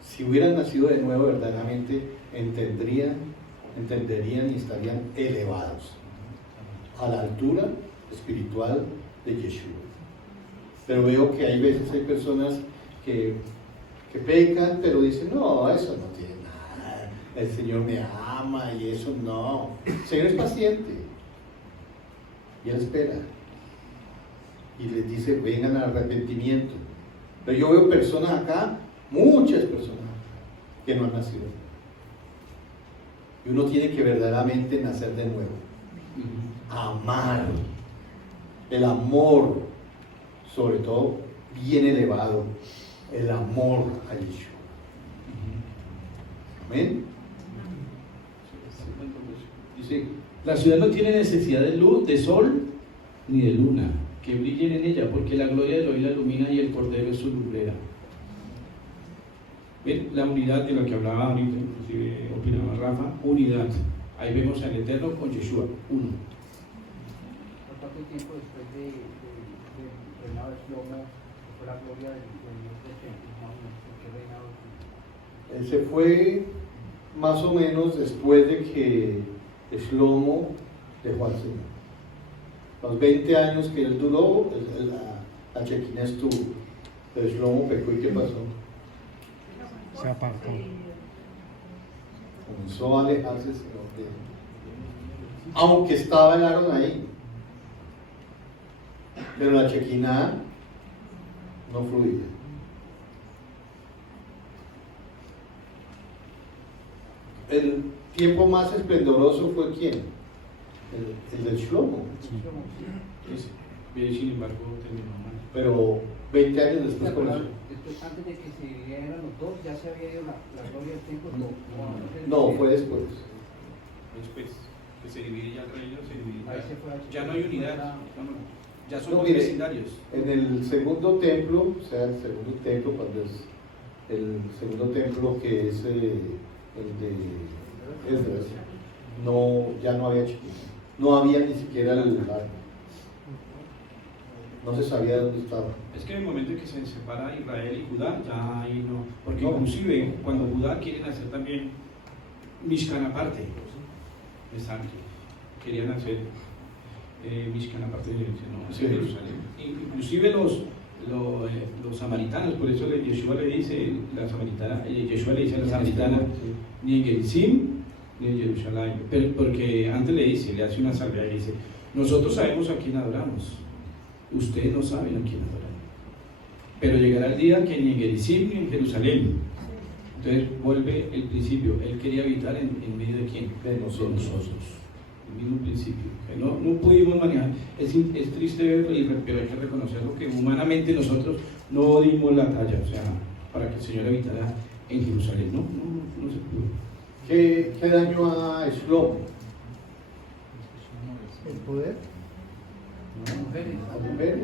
Si hubieran nacido de nuevo, verdaderamente entenderían y estarían elevados a la altura espiritual de Yeshua. Pero veo que hay veces hay personas que pecan, pero dicen, no, eso no tiene nada, el Señor me ama y eso no. El Señor es paciente y Él espera y les dice, vengan al arrepentimiento. Pero yo veo personas acá, muchas personas, que no han nacido. Y uno tiene que verdaderamente nacer de nuevo. Amar. El amor, sobre todo, bien elevado. El amor a Yeshua. Amén. Dice, La ciudad no tiene necesidad de luz, de sol, ni de luna, que brillen en ella, porque la gloria de Elohim la ilumina y el Cordero es su lumbrera. ¿Ven? La unidad de la que hablaba ahorita, inclusive opinaba Rafa, unidad. Ahí vemos al Eterno con Yeshua, uno. ¿Cuánto tiempo después del reinado de Shlomo fue la gloria del Dios del templo? ¿Qué reinado? Él se fue más o menos después de que Shlomo dejó al Señor. Los 20 años que él duró, la Shekinah estuvo. Pero Shlomo pecó y ¿qué pasó? Se apartó. Comenzó a alejarse del Señor de él. Aunque estaba el Aarón ahí. Pero la Shekinah no fluía. El tiempo más esplendoroso fue ¿quién? El de Shlomo. y sin embargo terminó mal. Pero 20 años después con eso. Después, antes de que se dividieran los dos, ya se había ido la gloria del templo. No, fue después. Después que se divide ya el reino, se divide. Ahí se fue. Ya no hay unidad, ya No, somos mire, vecindarios. En el segundo templo, o sea, el segundo templo, cuando es el segundo templo que es el de Esdras, no, ya no había chiquillos. No había ni siquiera el lugar. No se sabía dónde estaba. Es que en el momento en que se separa Israel y Judá, ya ahí no. Porque No. inclusive cuando Judá quieren hacer también Mishkan aparte, exacto, querían hacer Mishkan aparte de Jerusalén. Inclusive los samaritanos, por eso Yeshua le dice Yeshua le dice a la samaritana, ni en Gerizim ni en Jerusalén, porque antes le hace una salvedad y dice, nosotros sabemos a quién adoramos, ustedes no saben a quién adoran, pero llegará el día que ni en Gerizim ni en Jerusalén. Entonces vuelve el principio, él quería habitar en medio de quién, De nosotros. el mismo principio, que no pudimos manejar. Es triste verlo, pero hay que reconocerlo que humanamente nosotros no dimos la talla, o sea, para que el Señor habitara en Jerusalén, no se pudo. ¿Qué daño a Shlomo? El poder. ¿A mujeres?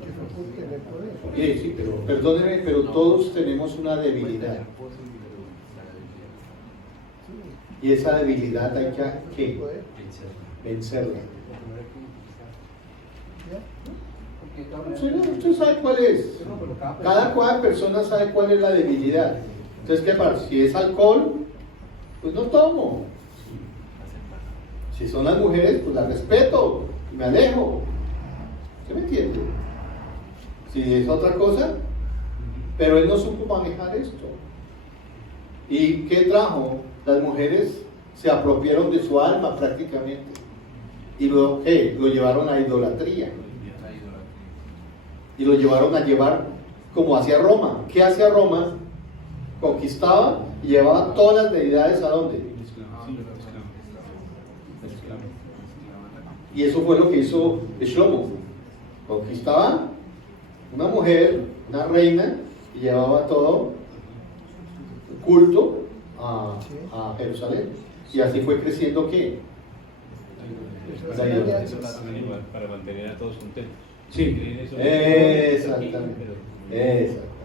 Que fue por tener poder. Sí, sí, pero perdóneme, pero todos tenemos una debilidad. Y esa debilidad hay que Poder. vencerla. ¿Ya? Usted sabe cuál es. Cada persona sabe cuál es la debilidad. Entonces, ¿qué pasa? Si es alcohol, pues no tomo. Si son las mujeres, pues las respeto y me alejo. ¿Usted me entiende? Si es otra cosa, pero él no supo manejar esto. ¿Y qué trajo? Las mujeres se apropiaron de su alma prácticamente. Y luego, ¿qué? Lo llevaron a idolatría. Y lo llevaron a llevar como hacia Roma. ¿Qué hacía Roma? Conquistaba y llevaba todas las deidades ¿a dónde? Y eso fue lo que hizo Shlomo. Conquistaba una mujer, una reina, y llevaba todo el culto a Jerusalén. Y así fue creciendo ¿qué? La idolatría. Para mantener a todos contentos. Sí, Exactamente.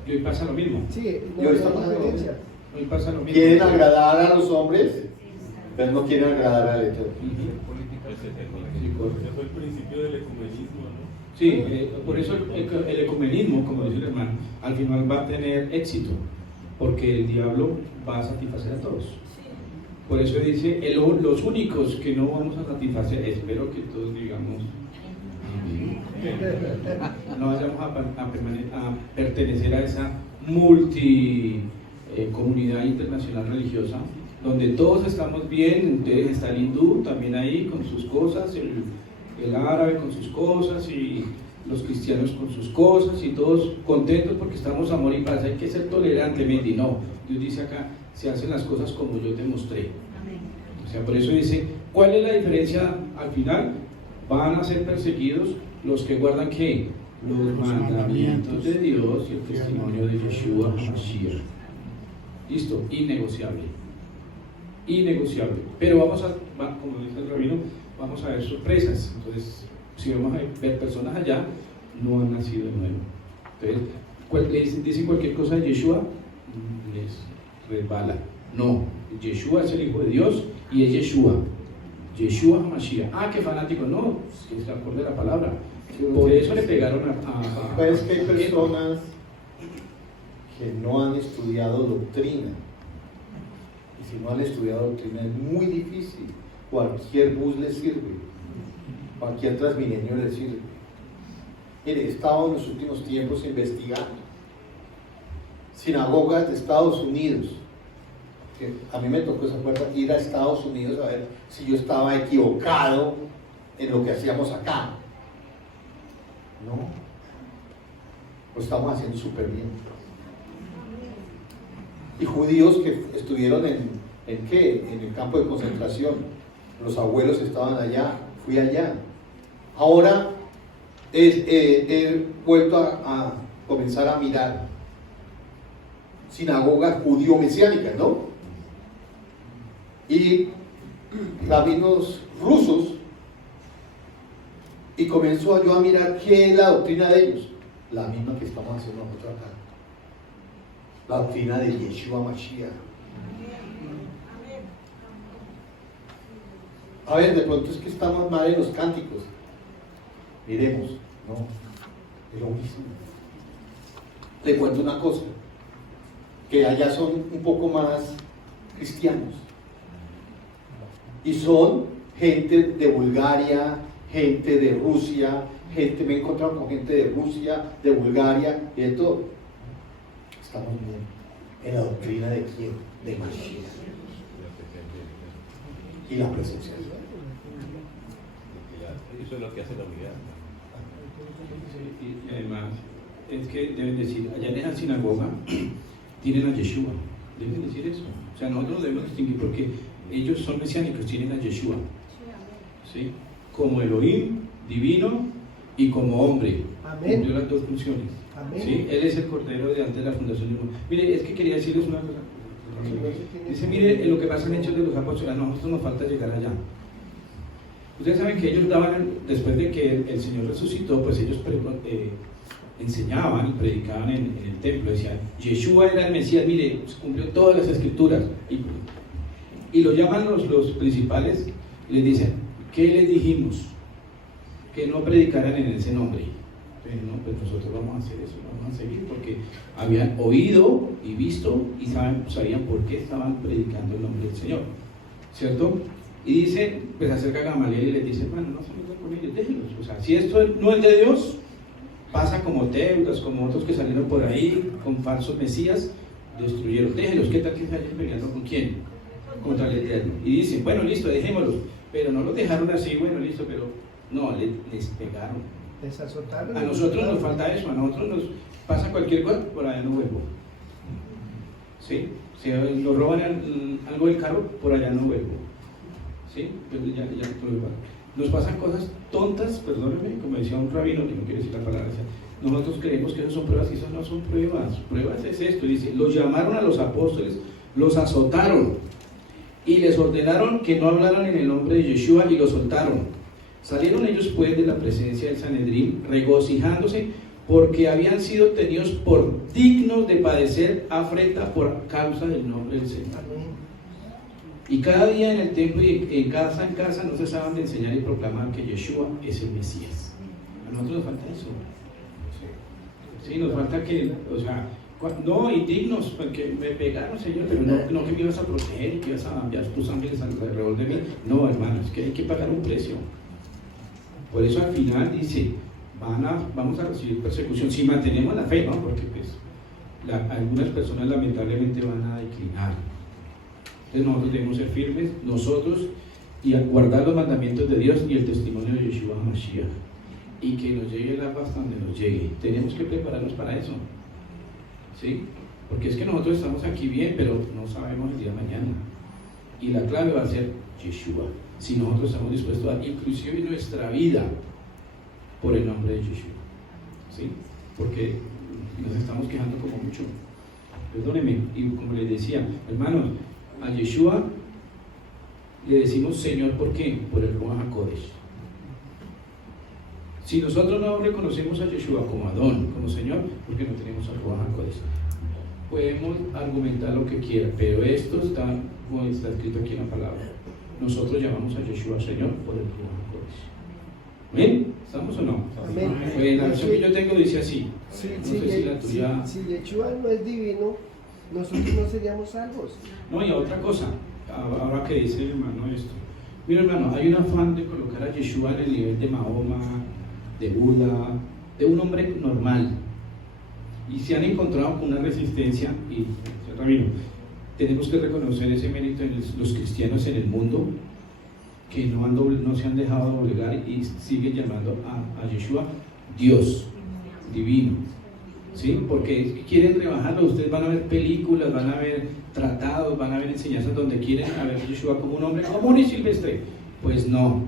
y hoy pasa lo mismo. Sí, Y no hoy hay está pasando lo diferencia. Hoy pasa lo mismo. Quieren agradar a los hombres, pero no quieren agradar al Eterno. Ese fue el principio del ecumenismo, ¿no? Sí, por eso el ecumenismo, como dice el hermano, al final va a tener éxito, porque el diablo va a satisfacer a todos. Por eso dice, los únicos que no vamos a satisfacer, espero que todos digamos, no vayamos a pertenecer a esa comunidad internacional religiosa, donde todos estamos bien. Ustedes está el hindú también ahí con sus cosas, el árabe con sus cosas y los cristianos con sus cosas y todos contentos porque estamos amor y paz. Hay que ser tolerante, Mendy. No, Dios dice acá, se hacen las cosas como yo te mostré. O sea, por eso dice, ¿cuál es la diferencia al final? Van a ser perseguidos los que guardan ¿qué? Los mandamientos de Dios y el testimonio de Yeshua HaMashiach. Listo, innegociable. Innegociable. Pero como dice el rabino, vamos a ver sorpresas. Entonces, si vamos a ver personas allá, no han nacido de nuevo. Entonces, dicen cualquier cosa de Yeshua, les resbala. No, Yeshua es el Hijo de Dios y es Yeshua. Yeshua HaMashiach. Ah, qué fanático. No, es que se acorde la palabra. Por eso le pegaron a Pues que hay personas que no han estudiado doctrina. Y si no han estudiado doctrina es muy difícil. Cualquier bus les sirve. Cualquier Transmilenio les sirve. Mire, he estado en los últimos tiempos investigando sinagogas de Estados Unidos. Que a mí me tocó esa puerta ir a Estados Unidos a ver si yo estaba equivocado en lo que hacíamos acá. No, lo estamos haciendo súper bien. Y judíos que estuvieron ¿en qué? En el campo de concentración. Los abuelos estaban allá, fui allá. Ahora he vuelto a comenzar a mirar sinagogas judío-mesiánicas, ¿no? Y rabinos rusos, y comenzó yo a mirar qué es la doctrina de ellos, la misma que estamos haciendo nosotros acá, la doctrina de Yeshua Mashiach. A ver, de pronto es que estamos mal en los cánticos. Miremos, no, es lo mismo. Le cuento una cosa, que allá son un poco más cristianos. Y son gente de Bulgaria, gente de Rusia, me he encontrado con gente de Rusia, de Bulgaria y de todo. Estamos bien en la doctrina de quién, de Mashiach y la presencia de Dios. Eso es lo que hace la unidad. Y además, es que deben decir, allá en esa sinagoga tienen a Yeshua, deben decir eso. O sea, nosotros debemos distinguir porque ellos son mesiánicos, tienen a Yeshua, ¿sí? Como Elohim, divino, y como hombre. Amén. Cumplió las dos funciones. Amén. ¿Sí? Él es el Cordero de antes de la fundación del mundo. Mire, es que quería decirles una cosa. Dice, mire, lo que pasa en Hechos de los Apóstoles, a nosotros nos falta llegar allá. Ustedes saben que ellos daban, después de que el Señor resucitó, pues ellos enseñaban y predicaban en el templo, decían, Yeshua era el Mesías, mire, cumplió todas las escrituras. Y lo llaman los principales y les dicen, ¿qué les dijimos? Que no predicaran en ese nombre. Pero no, pues nosotros vamos a hacer eso, vamos a seguir, porque habían oído y visto y sabían por qué estaban predicando el nombre del Señor, ¿cierto? Y dice, pues acerca a Gamaliel y les dice, bueno, no se metan con ellos, déjenlos. O sea, si esto no es de Dios, pasa como Teudas, como otros que salieron por ahí con falsos mesías, destruyeron, déjenlos. ¿Qué tal que se vayan peleando con quién? Contra el Eterno. Y dicen, bueno, listo, dejémoslos. Pero no los dejaron así, bueno, listo, pero no, les pegaron. Les azotaron. A nosotros nos falta eso, a nosotros nos pasa cualquier cosa, por allá no vuelvo. ¿Sí? Si nos roban algo del carro, por allá no vuelvo. ¿Sí? Pero ya nos pasan cosas tontas, perdónenme, como decía un rabino, que no quiere decir la palabra, nosotros creemos que esas son pruebas y esas no son pruebas. Pruebas es esto, dice, los llamaron a los apóstoles, los azotaron y les ordenaron que no hablaran en el nombre de Yeshua y los soltaron. Salieron ellos pues de la presencia del Sanedrín, regocijándose porque habían sido tenidos por dignos de padecer afrenta por causa del nombre del Señor. Y cada día en el templo y en casa no cesaban de enseñar y proclamar que Yeshua es el Mesías. A nosotros nos falta eso. Sí, nos falta que, o sea, no, y dignos, porque me pegaron, Señor, pero no que me ibas a proteger y que ibas a enviar tus ángeles alrededor de mí. No, hermanos, es que hay que pagar un precio. Por eso al final dice, vamos a recibir persecución si mantenemos la fe, ¿no? Porque pues algunas personas lamentablemente van a declinar. Entonces nosotros debemos ser firmes, nosotros, y guardar los mandamientos de Dios y el testimonio de Yeshua Mashiach. Y que nos llegue la paz donde nos llegue. Tenemos que prepararnos para eso. ¿Sí? Porque es que nosotros estamos aquí bien, pero no sabemos el día de mañana. Y la clave va a ser Yeshua. Si nosotros estamos dispuestos a dar inclusive nuestra vida por el nombre de Yeshua. ¿Sí? Porque nos estamos quejando como mucho. Perdónenme, y como les decía, hermanos, a Yeshua le decimos Señor, ¿por qué? Por el Ruach HaKodesh. Si nosotros no reconocemos a Yeshua como Adón, como Señor, porque no tenemos al Ruach HaKodesh. Podemos argumentar lo que quiera, pero esto está, como está escrito aquí en la palabra. Nosotros llamamos a Yeshua Señor por el Ruach HaKodesh. ¿Bien? ¿Estamos o no? Amén. Pues la versión que yo tengo dice así. Si Yeshua no es divino, nosotros no seríamos salvos. No, y otra cosa, ahora que dice el hermano esto. Mira, hermano, hay un afán de colocar a Yeshua en el nivel de Mahoma, de Buda, de un hombre normal. Y se han encontrado con una resistencia, y rabino, tenemos que reconocer ese mérito en los cristianos en el mundo, que no se han dejado doblegar y siguen llamando a Yeshua Dios, divino. ¿Sí? Porque quieren rebajarlo. Ustedes van a ver películas, van a ver tratados, van a ver enseñanzas donde quieren a ver a Yeshua como un hombre común y silvestre. Pues no,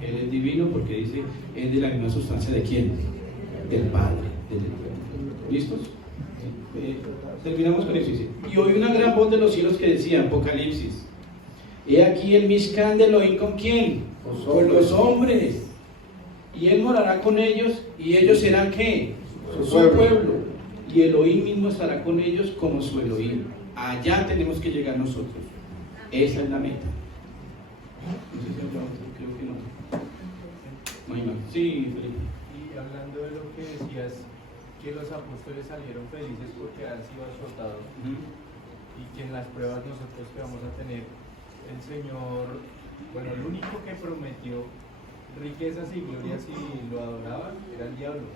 Él es divino porque dice, es de la misma sustancia de quién? Del Padre, del Eterno. ¿Listos? Terminamos con eso. Dice, y oí una gran voz de los cielos que decía, Apocalipsis, he aquí el Mishkan de Elohim, ¿con quién? Con los hombres. Y él morará con ellos, y ellos serán ¿qué? Su pueblo. Y Elohim mismo estará con ellos como su Elohim. Allá tenemos que llegar nosotros. Esa es la meta. No sé si hablamos, creo que no. No hay más. Sí, Felipe. Y hablando de lo que decías, que los apóstoles salieron felices porque han sido azotados, y que en las pruebas nosotros que vamos a tener, el Señor, bueno, el único que prometió riquezas y glorias y lo adoraban era el diablo.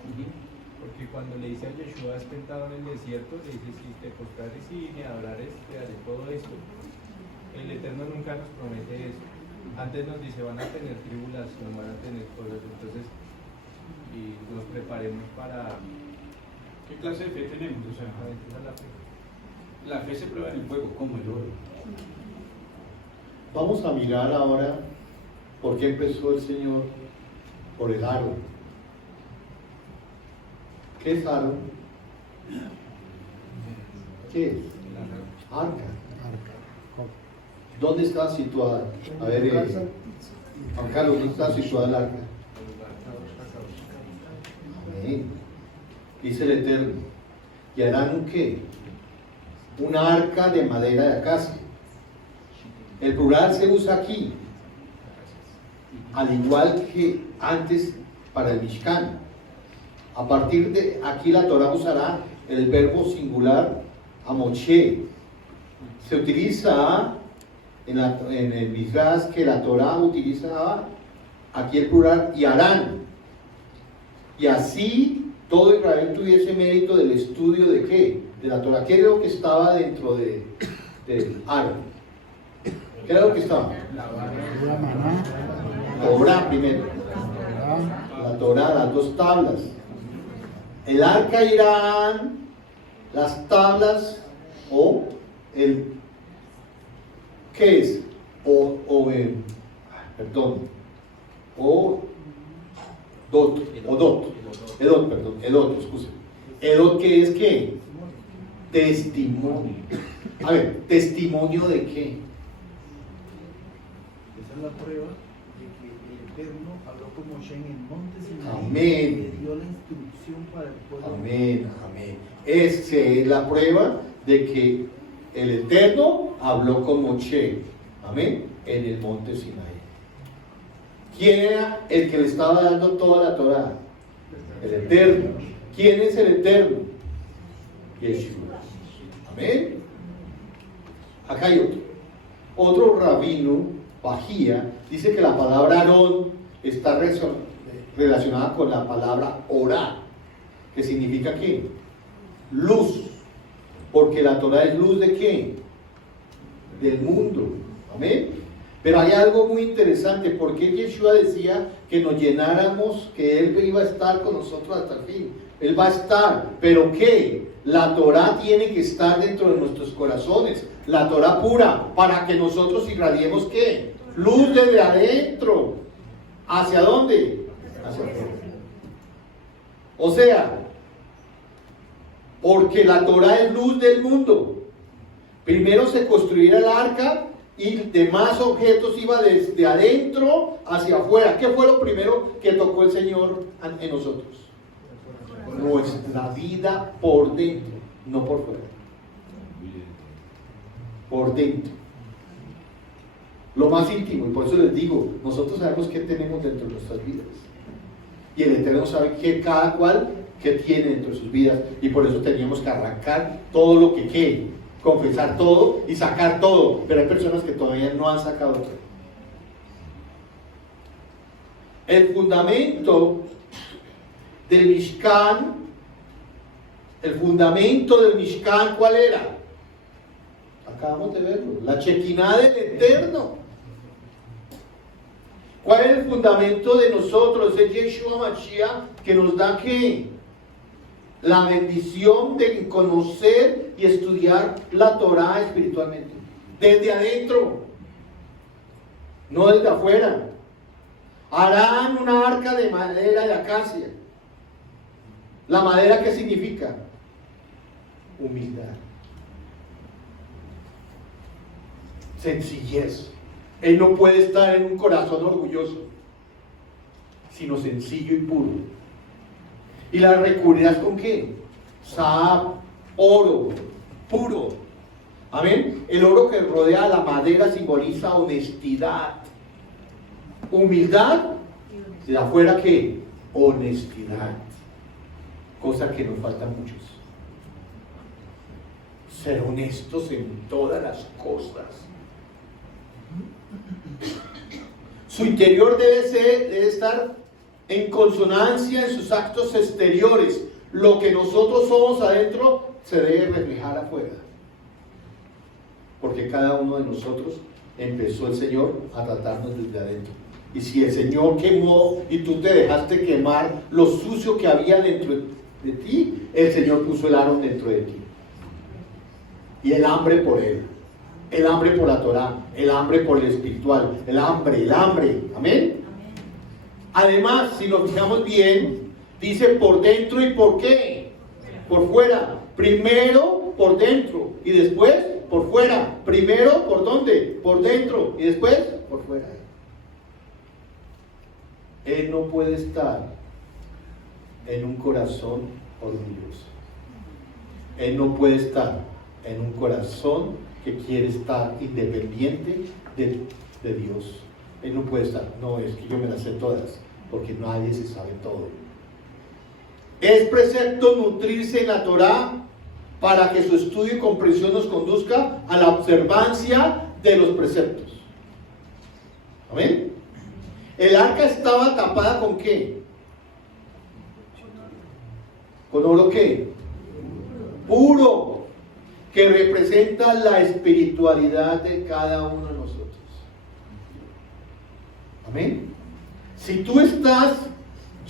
Porque cuando le dice a Yeshua, has tentado en el desierto, le dice, si te postrares y me adorares, te daré todo esto. El Eterno nunca nos promete eso. Antes nos dice, van a tener tribulación, van a tener cosas, entonces, y nos preparemos para... ¿Qué clase de fe tenemos? O sea, la fe se prueba en el fuego, como el oro. Vamos a mirar ahora por qué empezó el Señor por el aro. ¿Qué es aro? ¿Qué es? Arca. ¿Dónde está situada? A ver, Juan Carlos, ¿dónde está situada el arca? Amén. Dice el Eterno, y harán un ¿qué? Una arca de madera de acacia. El plural se usa aquí, al igual que antes para el Mishkan. A partir de aquí la Torah usará el verbo singular amoché. Se utiliza en el Midrash que la Torah utilizaba aquí el plural y harán. Y así todo Israel tuviese mérito del estudio de ¿qué? De la Torah. ¿Qué era lo que estaba dentro del aro? ¿Qué era lo que estaba? La Torah primero. La Torah, las dos tablas. El arca irán las tablas o el ¿qué es? Edot, ¿qué es qué? Testimonio. A ver, ¿testimonio de qué? Esa es la prueba de que el Eterno habló con Moshe en el monte Sinaí. Amén. Y le dio la instrucción para el pueblo. Amén, amén. Esa es la prueba de que el Eterno habló con Moshe, amén, en el monte Sinaí. ¿Quién era el que le estaba dando toda la Torah? El Eterno. ¿Quién es el Eterno? Yeshua. Amén. Acá hay otro. Otro rabino, Bajía, dice que la palabra Aarón está relacionada con la palabra Orá, que significa ¿qué? Luz. Porque la Torah es luz de ¿qué? Del mundo. Amén. Pero hay algo muy interesante. ¿Por qué Yeshua decía que nos llenáramos, que Él iba a estar con nosotros hasta el fin? Él va a estar. ¿Pero qué? La Torah tiene que estar dentro de nuestros corazones. La Torah pura, para que nosotros irradiemos ¿qué? Luz desde adentro. ¿Hacia dónde? Hacia afuera. O sea, porque la Torah es luz del mundo. Primero se construirá el arca y demás objetos iba desde adentro hacia afuera. ¿Qué fue lo primero que tocó el Señor en nosotros? Nuestra vida por dentro, no por fuera. Por dentro. Lo más íntimo, y por eso les digo, nosotros sabemos qué tenemos dentro de nuestras vidas. Y el Eterno sabe que cada cual que tiene dentro de sus vidas, y por eso teníamos que arrancar todo lo que quede, confesar todo y sacar todo, pero hay personas que todavía no han sacado todo. El fundamento del Mishkan, ¿cuál era? Acabamos de verlo, la Shekinah del Eterno. ¿Cuál es el fundamento de nosotros? Es Yeshua Mashiach, que nos da ¿qué? La bendición de conocer y estudiar la Torah espiritualmente, desde adentro, no desde afuera. Harán una arca de madera de acacia. ¿La madera qué significa? Humildad. Sencillez. Él no puede estar en un corazón orgulloso, sino sencillo y puro. ¿Y la recubrirás con qué? Sahab, oro, puro. Amén. El oro que rodea la madera simboliza honestidad. Humildad, de afuera ¿qué? Honestidad. Cosa que nos falta a muchos. Ser honestos en todas las cosas. Su interior debe estar en consonancia en sus actos exteriores. Lo que nosotros somos adentro se debe reflejar afuera. Porque cada uno de nosotros empezó el Señor a tratarnos desde adentro. Y si el Señor quemó y tú te dejaste quemar lo sucio que había dentro de ti, el Señor puso el Aarón dentro de ti. Y el hambre por Él. El hambre por la Torah, el hambre por el espiritual, el hambre, amén. Además, si nos fijamos bien, dice por dentro y por qué, por fuera. Primero por dentro y después por fuera. Primero por dónde, por dentro y después por fuera. Él no puede estar en un corazón orgulloso. Él no puede estar en un corazón que quiere estar independiente de Dios. Él no puede estar, no, es que yo me las sé todas, porque nadie se sabe todo. Es precepto nutrirse en la Torah para que su estudio y comprensión nos conduzca a la observancia de los preceptos. Amén. El arca estaba tapada ¿con qué? ¿Con oro qué? Puro, que representa la espiritualidad de cada uno de nosotros. Amén. Si tú estás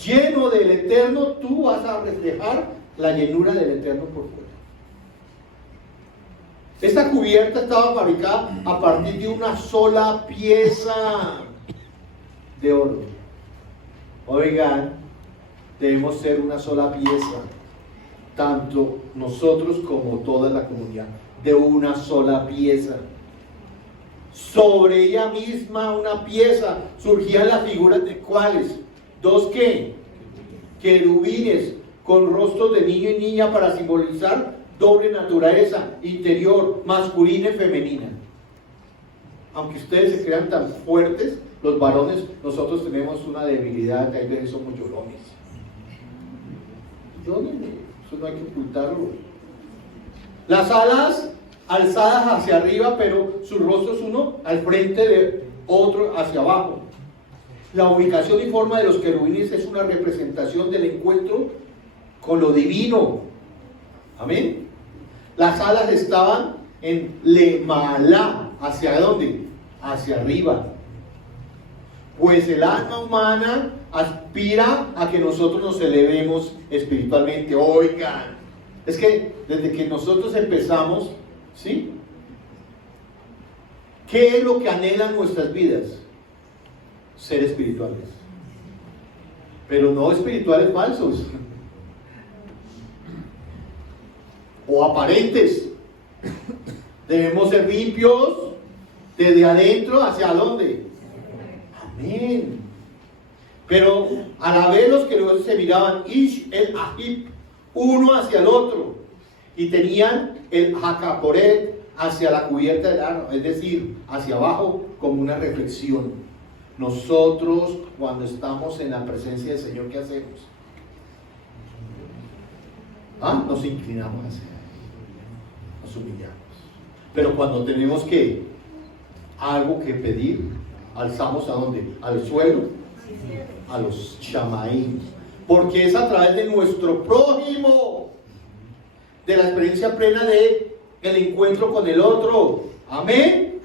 lleno del Eterno, tú vas a reflejar la llenura del Eterno por fuera. Esta cubierta estaba fabricada a partir de una sola pieza de oro. Oigan, debemos ser una sola pieza, tanto nosotros como toda la comunidad, de una sola pieza. Sobre ella misma una pieza surgían las figuras de ¿cuáles? ¿Dos qué? Querubines con rostros de niño y niña para simbolizar doble naturaleza interior, masculina y femenina. Aunque ustedes se crean tan fuertes, los varones, nosotros tenemos una debilidad, que hay veces somos llorones. Eso no hay que ocultarlo. Las alas alzadas hacia arriba, pero su rostro es uno al frente de otro hacia abajo. La ubicación y forma de los querubines es una representación del encuentro con lo divino. Amén. Las alas estaban en Lemalá. ¿Hacia dónde? Hacia arriba. Pues el alma humana aspira a que nosotros nos elevemos espiritualmente. Oigan, es que desde que nosotros empezamos, ¿sí? ¿Qué es lo que anhelan nuestras vidas? Ser espirituales. Pero no espirituales falsos o aparentes. Debemos ser limpios desde adentro hacia dónde. Amén. Pero a la vez los que se miraban Ish el Ahib, uno hacia el otro, y tenían el Hacaporet hacia la cubierta del arno, es decir, hacia abajo, como una reflexión. Nosotros, cuando estamos en la presencia del Señor, ¿qué hacemos? Nos inclinamos hacia Él, nos humillamos. Pero cuando tenemos algo que pedir, alzamos ¿a dónde? Al suelo, a los Shamaim, porque es a través de nuestro prójimo, de la experiencia plena de el encuentro con el otro. Amén.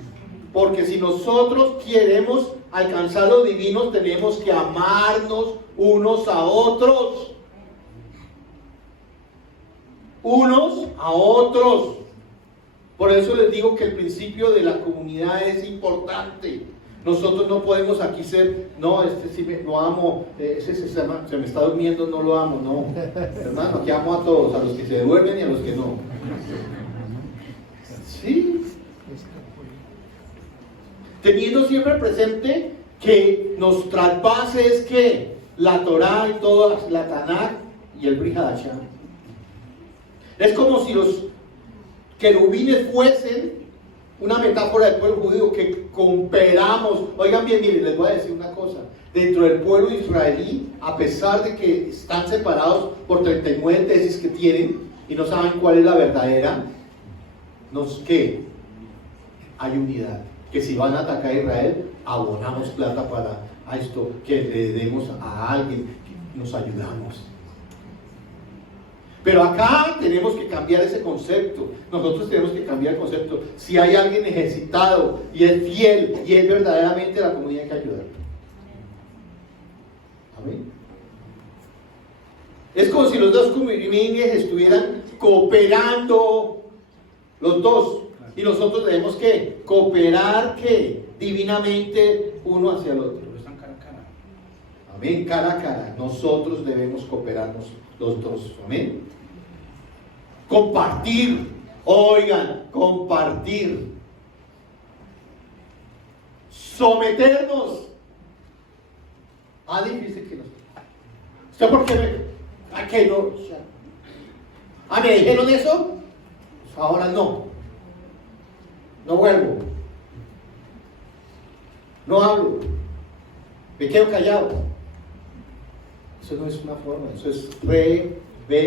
Porque si nosotros queremos alcanzar lo divino, tenemos que amarnos unos a otros. Unos a otros. Por eso les digo que el principio de la comunidad es importante. Nosotros no podemos aquí ser, no, este sí lo amo, ese se me está durmiendo, no lo amo, no. Hermano, aquí amo a todos, a los que se duermen y a los que no. Sí. Teniendo siempre presente que nuestra base es que la Torá y toda la Tanakh y el Brit Hadashah. Es como si los querubines fuesen una metáfora del pueblo judío que cooperamos. Oigan bien, miren, les voy a decir una cosa. Dentro del pueblo israelí, a pesar de que están separados por 39 tesis que tienen y no saben cuál es la verdadera, ¿qué? Hay unidad. Que si van a atacar a Israel, abonamos plata para esto, que le demos a alguien, que nos ayudamos. Pero acá tenemos que cambiar ese concepto. Nosotros tenemos que cambiar el concepto. Si hay alguien necesitado y es fiel y es verdaderamente la comunidad, hay que ayudar. Amén. Es como si los dos comunidades estuvieran cooperando, los dos. Y nosotros tenemos que cooperar divinamente uno hacia el otro. Están cara a cara. Amén, cara a cara. Nosotros debemos cooperarnos los dos. Amén. Compartir. Oigan, compartir. Someternos. Difícil que no. ¿Usted por qué ¿a qué no? ¿Me dijeron eso? Ahora no. No vuelvo. No hablo. Me quedo callado. Eso no es una forma, eso es rebeldía.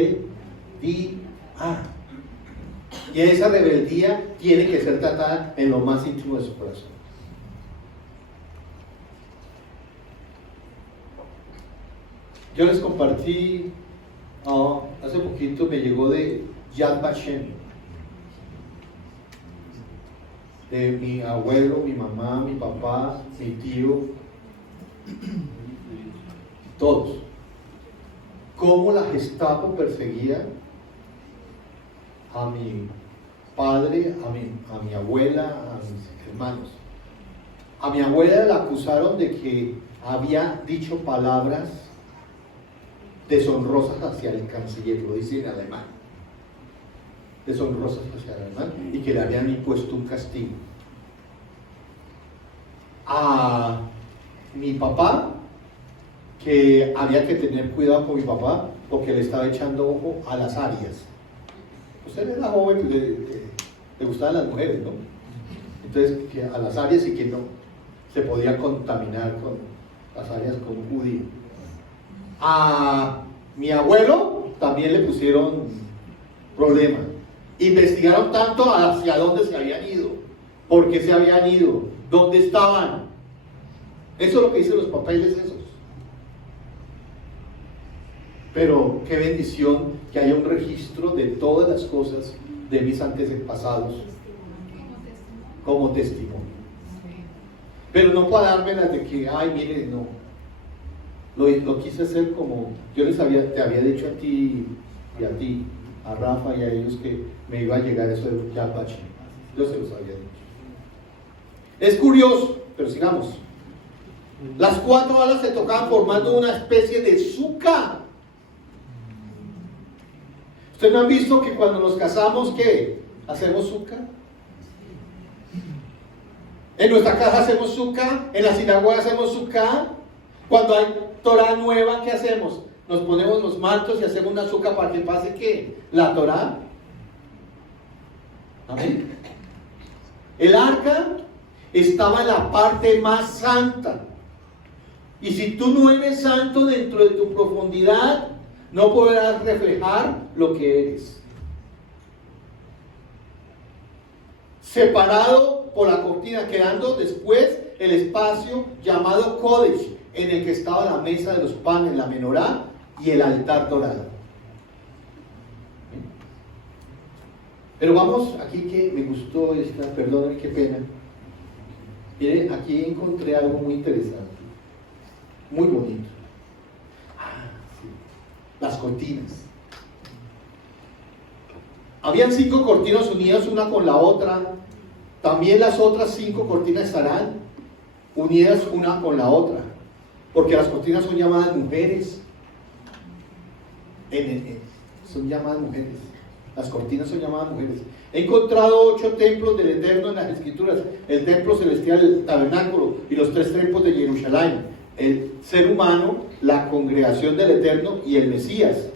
Y esa rebeldía tiene que ser tratada en lo más íntimo de su corazón. Yo les compartí, hace poquito me llegó de Yad Vashem, de mi abuelo, mi mamá, mi papá, mi tío, todos. Cómo la Gestapo perseguía a mi padre, a mi abuela, a mis hermanos. A mi abuela la acusaron de que había dicho palabras deshonrosas hacia el canciller, lo dice en alemán, deshonrosas hacia el alemán, y que le habían impuesto un castigo. A mi papá, que había que tener cuidado con mi papá porque le estaba echando ojo a las arias. Usted era joven, pues, le gustaban las mujeres, ¿no? Entonces, que a las arias y que no se podía contaminar con las arias con un judío. A mi abuelo también le pusieron problemas. Investigaron tanto hacia dónde se habían ido, por qué se habían ido, dónde estaban. Eso es lo que dicen los papeles esos. Pero qué bendición que haya un registro de todas las cosas de mis antepasados como testimonio. Pero no para dármelas de que, mire, no. Lo quise hacer como yo te había dicho a ti y a ti, a Rafa y a ellos, que me iba a llegar eso de Yad Vashem. Yo se los había dicho. Es curioso, pero sigamos. Las 4 alas se tocaban formando una especie de suca. ¿Ustedes no han visto que cuando nos casamos, ¿qué? ¿Hacemos suca? En nuestra casa hacemos suca, en la sinagoga hacemos suca. Cuando hay Torah nueva, ¿qué hacemos? Nos ponemos los mantos y hacemos una suca para que pase ¿qué? La Torah. Amén. El arca estaba en la parte más santa. Y si tú no eres santo dentro de tu profundidad, no podrás reflejar lo que eres. Separado por la cortina, quedando después el espacio llamado Kodesh, en el que estaba la mesa de los panes, la menorá y el altar dorado. Pero vamos aquí, que me gustó esta, perdón, qué pena. Miren, aquí encontré algo muy interesante, muy bonito. Sí. Las cortinas. Habían 5 cortinas unidas una con la otra. También las otras 5 cortinas estarán unidas una con la otra, porque las cortinas son llamadas mujeres. Son llamadas mujeres. Las cortinas son llamadas mujeres. He encontrado 8 templos del Eterno en las Escrituras: el templo celestial, el tabernáculo y los 3 templos de Jerusalén, el ser humano, la congregación del Eterno y el Mesías.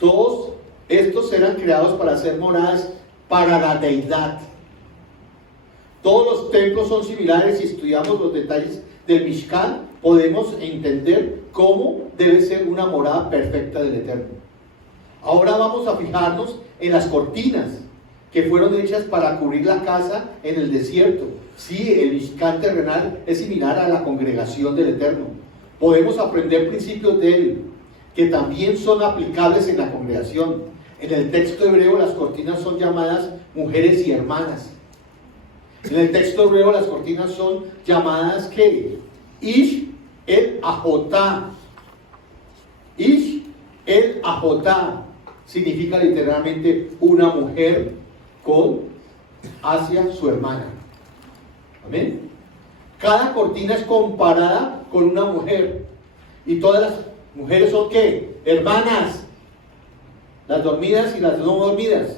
Todos estos eran creados para ser moradas para la deidad. Todos los templos son similares. Si estudiamos los detalles del Mishkan, podemos entender cómo debe ser una morada perfecta del Eterno. Ahora vamos a fijarnos en las cortinas que fueron hechas para cubrir la casa en el desierto. Sí, el Mishkan terrenal es similar a la congregación del Eterno. Podemos aprender principios de él que también son aplicables en la congregación. En el texto hebreo las cortinas son llamadas mujeres y hermanas. En el texto hebreo las cortinas son llamadas ¿qué? Ish el Ajotá. Ish el Ajotá significa literalmente una mujer hacia su hermana. Amén. Cada cortina es comparada con una mujer. Y todas las mujeres son ¿qué? Hermanas. Las dormidas y las no dormidas.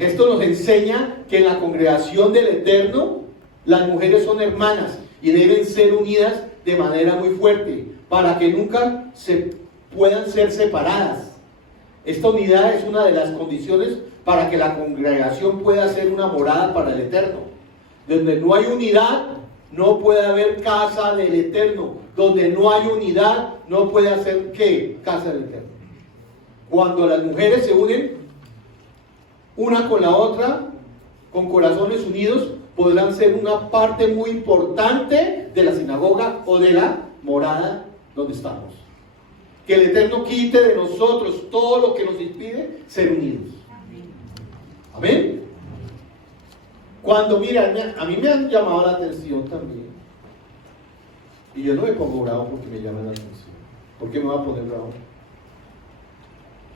Esto nos enseña que en la congregación del Eterno las mujeres son hermanas y deben ser unidas de manera muy fuerte para que nunca se puedan ser separadas. Esta unidad es una de las condiciones para que la congregación pueda ser una morada para el Eterno. Donde no hay unidad, no puede haber casa del Eterno. Donde no hay unidad, no puede hacer ¿qué? Casa del Eterno. Cuando las mujeres se unen una con la otra, con corazones unidos, podrán ser una parte muy importante de la sinagoga o de la morada donde estamos. Que el Eterno quite de nosotros todo lo que nos impide ser unidos. Amén. Cuando miran, a mí me han llamado la atención también. Y yo no me pongo bravo porque me llaman la atención. ¿Por qué me voy a poner bravo?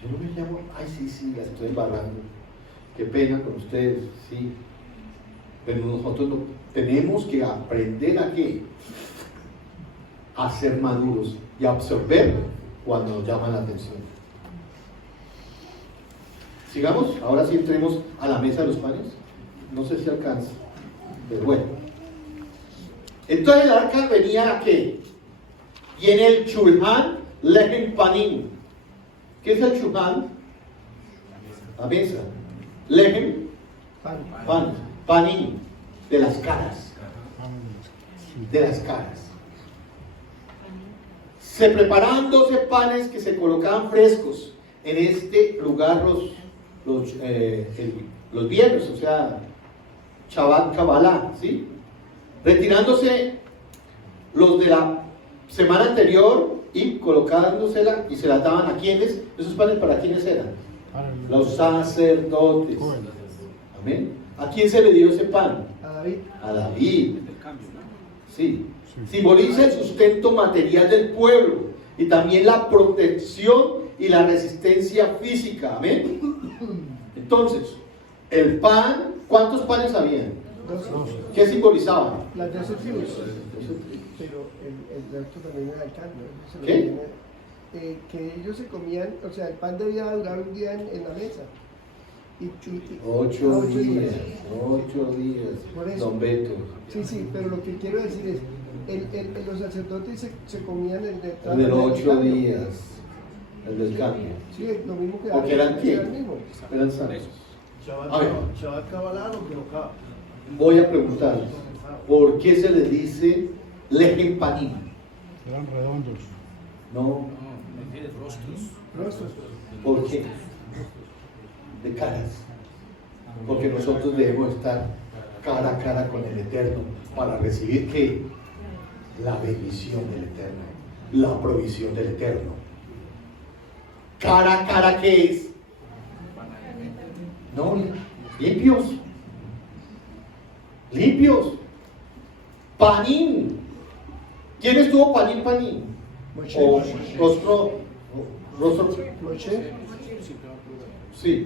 Yo no me llamo, ay sí, la estoy embarrando. Qué pena con ustedes, sí. Pero nosotros tenemos que aprender a qué? A ser maduros y a absorber cuando nos llaman la atención. Sigamos, ahora sí entremos a la mesa de los panes. No sé si alcanza, pero bueno. Entonces el arca venía a qué? Y en el Shulhan Lechem Panim. ¿Qué es el Shulhan? La mesa. Lechem Pan. Panim. De las caras. De las caras. Se preparaban 12 panes que se colocaban frescos en este lugar los viernes, o sea, Shabbat Kabbalah, ¿sí? Retirándose los de la semana anterior y colocándosela y se la daban a quienes. ¿Esos panes para quiénes eran? Los sacerdotes. Amén. ¿A quién se le dio ese pan? A David. A David. Sí. Simboliza el sustento material del pueblo y también la protección y la resistencia física. Amén. Entonces, el pan, ¿cuántos panes habían? 12. ¿Qué simbolizaban? Las 12 tribus. Pero el resto también era el cambio. ¿Qué? Que ellos se comían, o sea, el pan debía durar un día en la mesa. Y 8 días. Por eso. Don Beto. Sí, pero lo que quiero decir es, los sacerdotes se comían el de los 8 días. El del cambio. Sí, lo mismo que porque eran qué? Eran santos. A ver, Shabbat Kabbalah o Keokah. voy a preguntar, ¿por qué se le dice Lechem Panim? Eran redondos. No. Rostros. ¿Por qué? De caras. Porque nosotros debemos estar cara a cara con el Eterno para recibir ¿qué? La bendición del Eterno, la provisión del Eterno. Cara a cara, ¿qué es? No, limpios. Limpios. Panín. ¿Quién estuvo panín? O rostro. Moshe. Sí,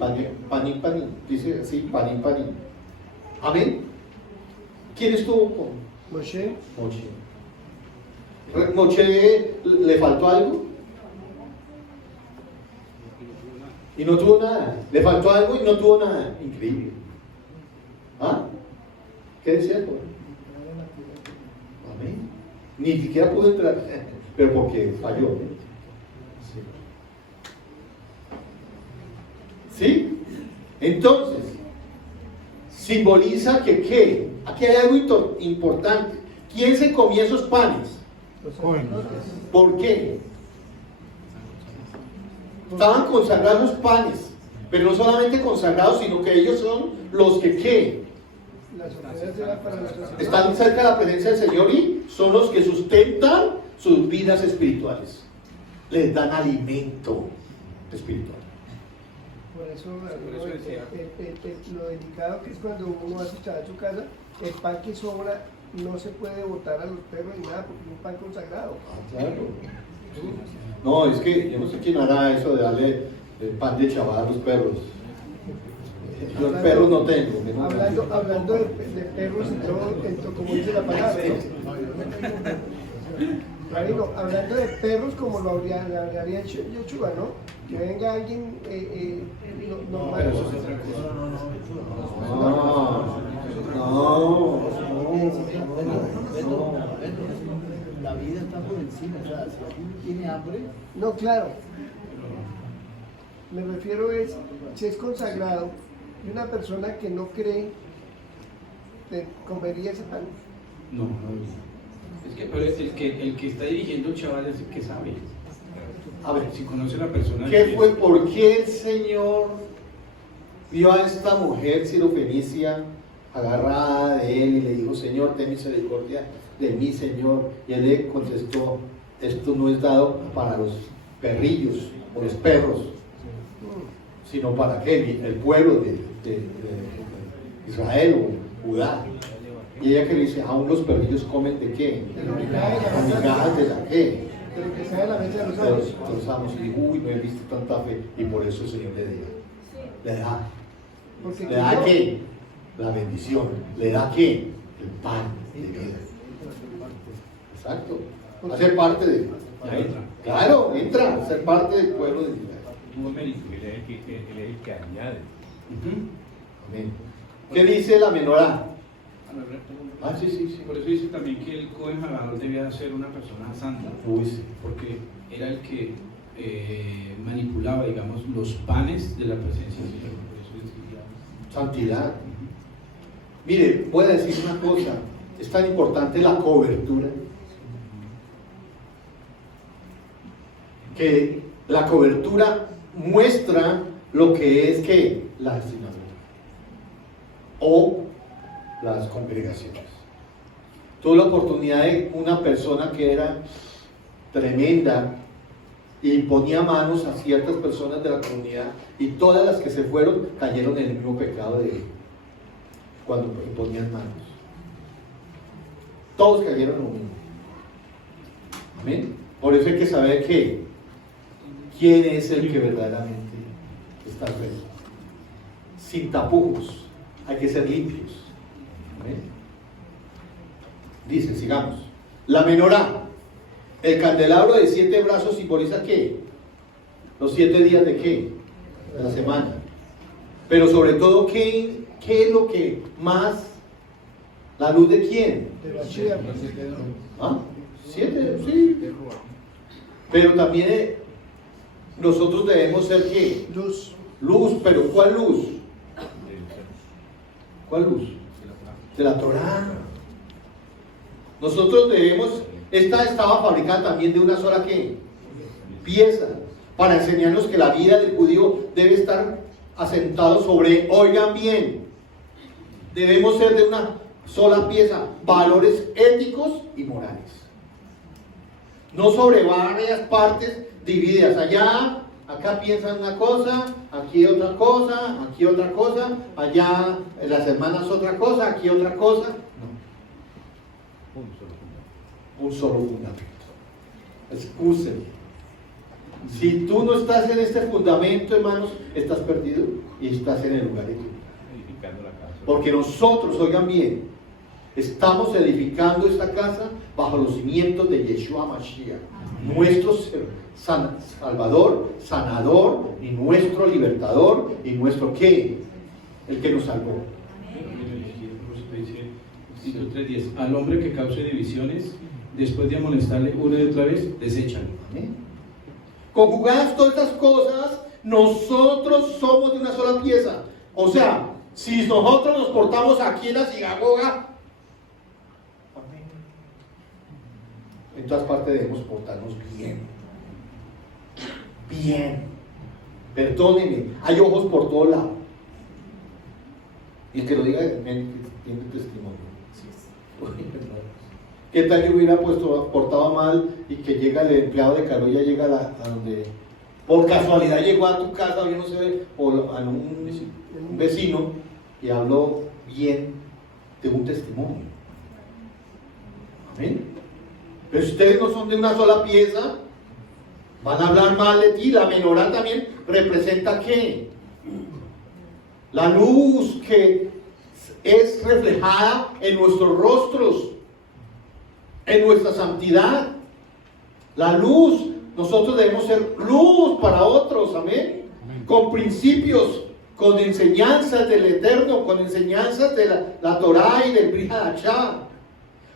panín. Dice así, panín. Amén. ¿Quién estuvo Moshe, Moshe le faltó algo y no tuvo nada. Le faltó algo y no tuvo nada. Increíble. ¿Ah? ¿Qué decía? Amén. Ni siquiera pudo entrar, pero porque falló. ¿Sí? Entonces, simboliza que ¿qué? Aquí hay algo importante. ¿Quién se comía esos panes? ¿Por qué? Estaban consagrados los panes, pero no solamente consagrados, sino que ellos son los que ¿qué? las ofrendas eran para nuestros Están cerca de la presencia del Señor y son los que sustentan sus vidas espirituales. Les dan alimento espiritual. Por eso lo delicado que es cuando uno hace en su casa, el pan que sobra no se puede botar a los perros ni nada porque es un pan consagrado. Claro. No, es que yo no sé quién hará eso de darle el pan de chaval a los perros. Yo perros no tengo. Hablando de perros y todo, como dice la palabra. Marino, hablando de perros como lo habría hecho Yeshua, ¿no? Que venga alguien normal. Pero eso es otra cosa. La vida está por encima, o sea, si alguien tiene hambre. No, claro. Me refiero si es consagrado y una persona que no cree, ¿comería ese pan? No. Es que, pero es el que está dirigiendo el chaval es el que sabe. A ver, Si conoce a la persona. ¿qué fue? ¿Por qué el Señor vio a esta mujer sirofenicia agarrada de él y le dijo, Señor, ten misericordia de mí, Señor? Y él le contestó, esto no es dado para los perrillos o los perros, sino para ¿qué? El pueblo de Israel o Judá. Y ella que le dice, aún los perrillos comen de qué? Las migajas de la qué? De lo que sea de la mesa de los De amos. los amos. Y dijo, uy, no he visto tanta fe. Y por eso el Señor le da. Porque ¿Le da qué? La bendición. ¿Le da qué? El pan de vida. Exacto. Hacer parte de... Ya entra. Claro, entra. Ser parte del pueblo de Israel. Tuvo mérito. Él es el que añade. Amén. ¿Qué dice la menorá? Ah, sí. Por eso dice también que el Cohen Jalador debía ser una persona santa. Uy, sí. Porque era el que manipulaba, digamos, los panes de la presencia del Señor. Por eso decía. Santidad. Mire, voy a decir una cosa. Es tan importante la cobertura. Que la cobertura muestra lo que es que la sinagoga o las congregaciones. Tuve la oportunidad de una persona que era tremenda y ponía manos a ciertas personas de la comunidad y todas las que se fueron cayeron en el mismo pecado de él cuando ponían manos. Todos cayeron en lo mismo. Amén. Por eso hay que saber quién es el que verdaderamente está recto. Sin tapujos, hay que ser limpios. Amén. Dice, sigamos. La menorá, el candelabro de 7 brazos simboliza ¿qué? Los 7 días de qué? De la semana. Pero sobre todo, ¿qué es lo que más? ¿La luz de quién? De la chía. ¿Ah? 7, sí. Pero también nosotros debemos ser ¿qué? Luz. Luz, pero ¿cuál luz? ¿Cuál luz? De la Torá. Nosotros debemos, esta estaba fabricada también de una sola ¿qué? Pieza, para enseñarnos que la vida del judío debe estar asentado sobre, oigan bien, debemos ser de una sola pieza, valores éticos y morales. No sobre varias partes divididas. Allá, acá piensan una cosa, aquí otra cosa, aquí otra cosa, allá en las hermanas otra cosa, aquí otra cosa. No. Un solo fundamento. Escúcheme. Si tú no estás en este fundamento, hermanos, estás perdido y estás en el lugar equivocado. Edificando la casa. Porque nosotros, oigan bien, Estamos edificando esta casa bajo los cimientos de Yeshua Mashiach, nuestro Salvador, sanador y nuestro libertador y nuestro ¿qué? El que nos salvó. Tito 3:10. Al hombre que cause divisiones, después de amonestarle una y otra vez, deséchalo. ¿Amén? Conjugadas todas estas cosas, nosotros somos de una sola pieza. O sea, si nosotros nos portamos aquí en la sinagoga, en todas partes debemos portarnos bien. Bien. Perdónenme, hay ojos por todos lados. Y el que lo diga tiene testimonio. ¿Qué tal que hubiera portado mal y que llega el empleado de Carolla, llega a donde por casualidad llegó a tu casa, o yo no sé, o a un vecino y habló bien de un testimonio? Amén. Pero si ustedes no son de una sola pieza, van a hablar mal de ti. La menorá también representa ¿qué? La luz que es reflejada en nuestros rostros, en nuestra santidad. La luz, nosotros debemos ser luz para otros, amén. Con principios, con enseñanzas del Eterno, con enseñanzas de la Torá y del Brit Hadashah.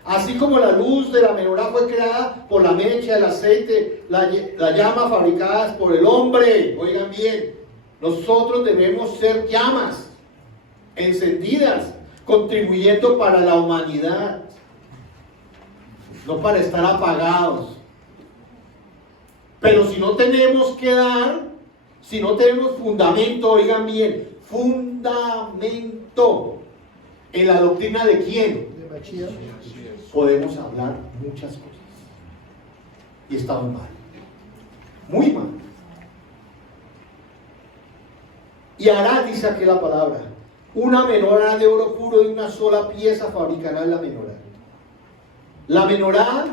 Así como la luz de la menorá fue creada por la mecha, el aceite, la llama fabricadas por el hombre. Oigan bien, nosotros debemos ser llamas encendidas, contribuyendo para la humanidad, no para estar apagados. Pero si no tenemos que dar, si no tenemos fundamento, oigan bien, fundamento en la doctrina de quién, podemos hablar muchas cosas y estamos mal, muy mal. Y hará, dice aquí la palabra, una menorá de oro puro de una sola pieza fabricará la menorá. La menorá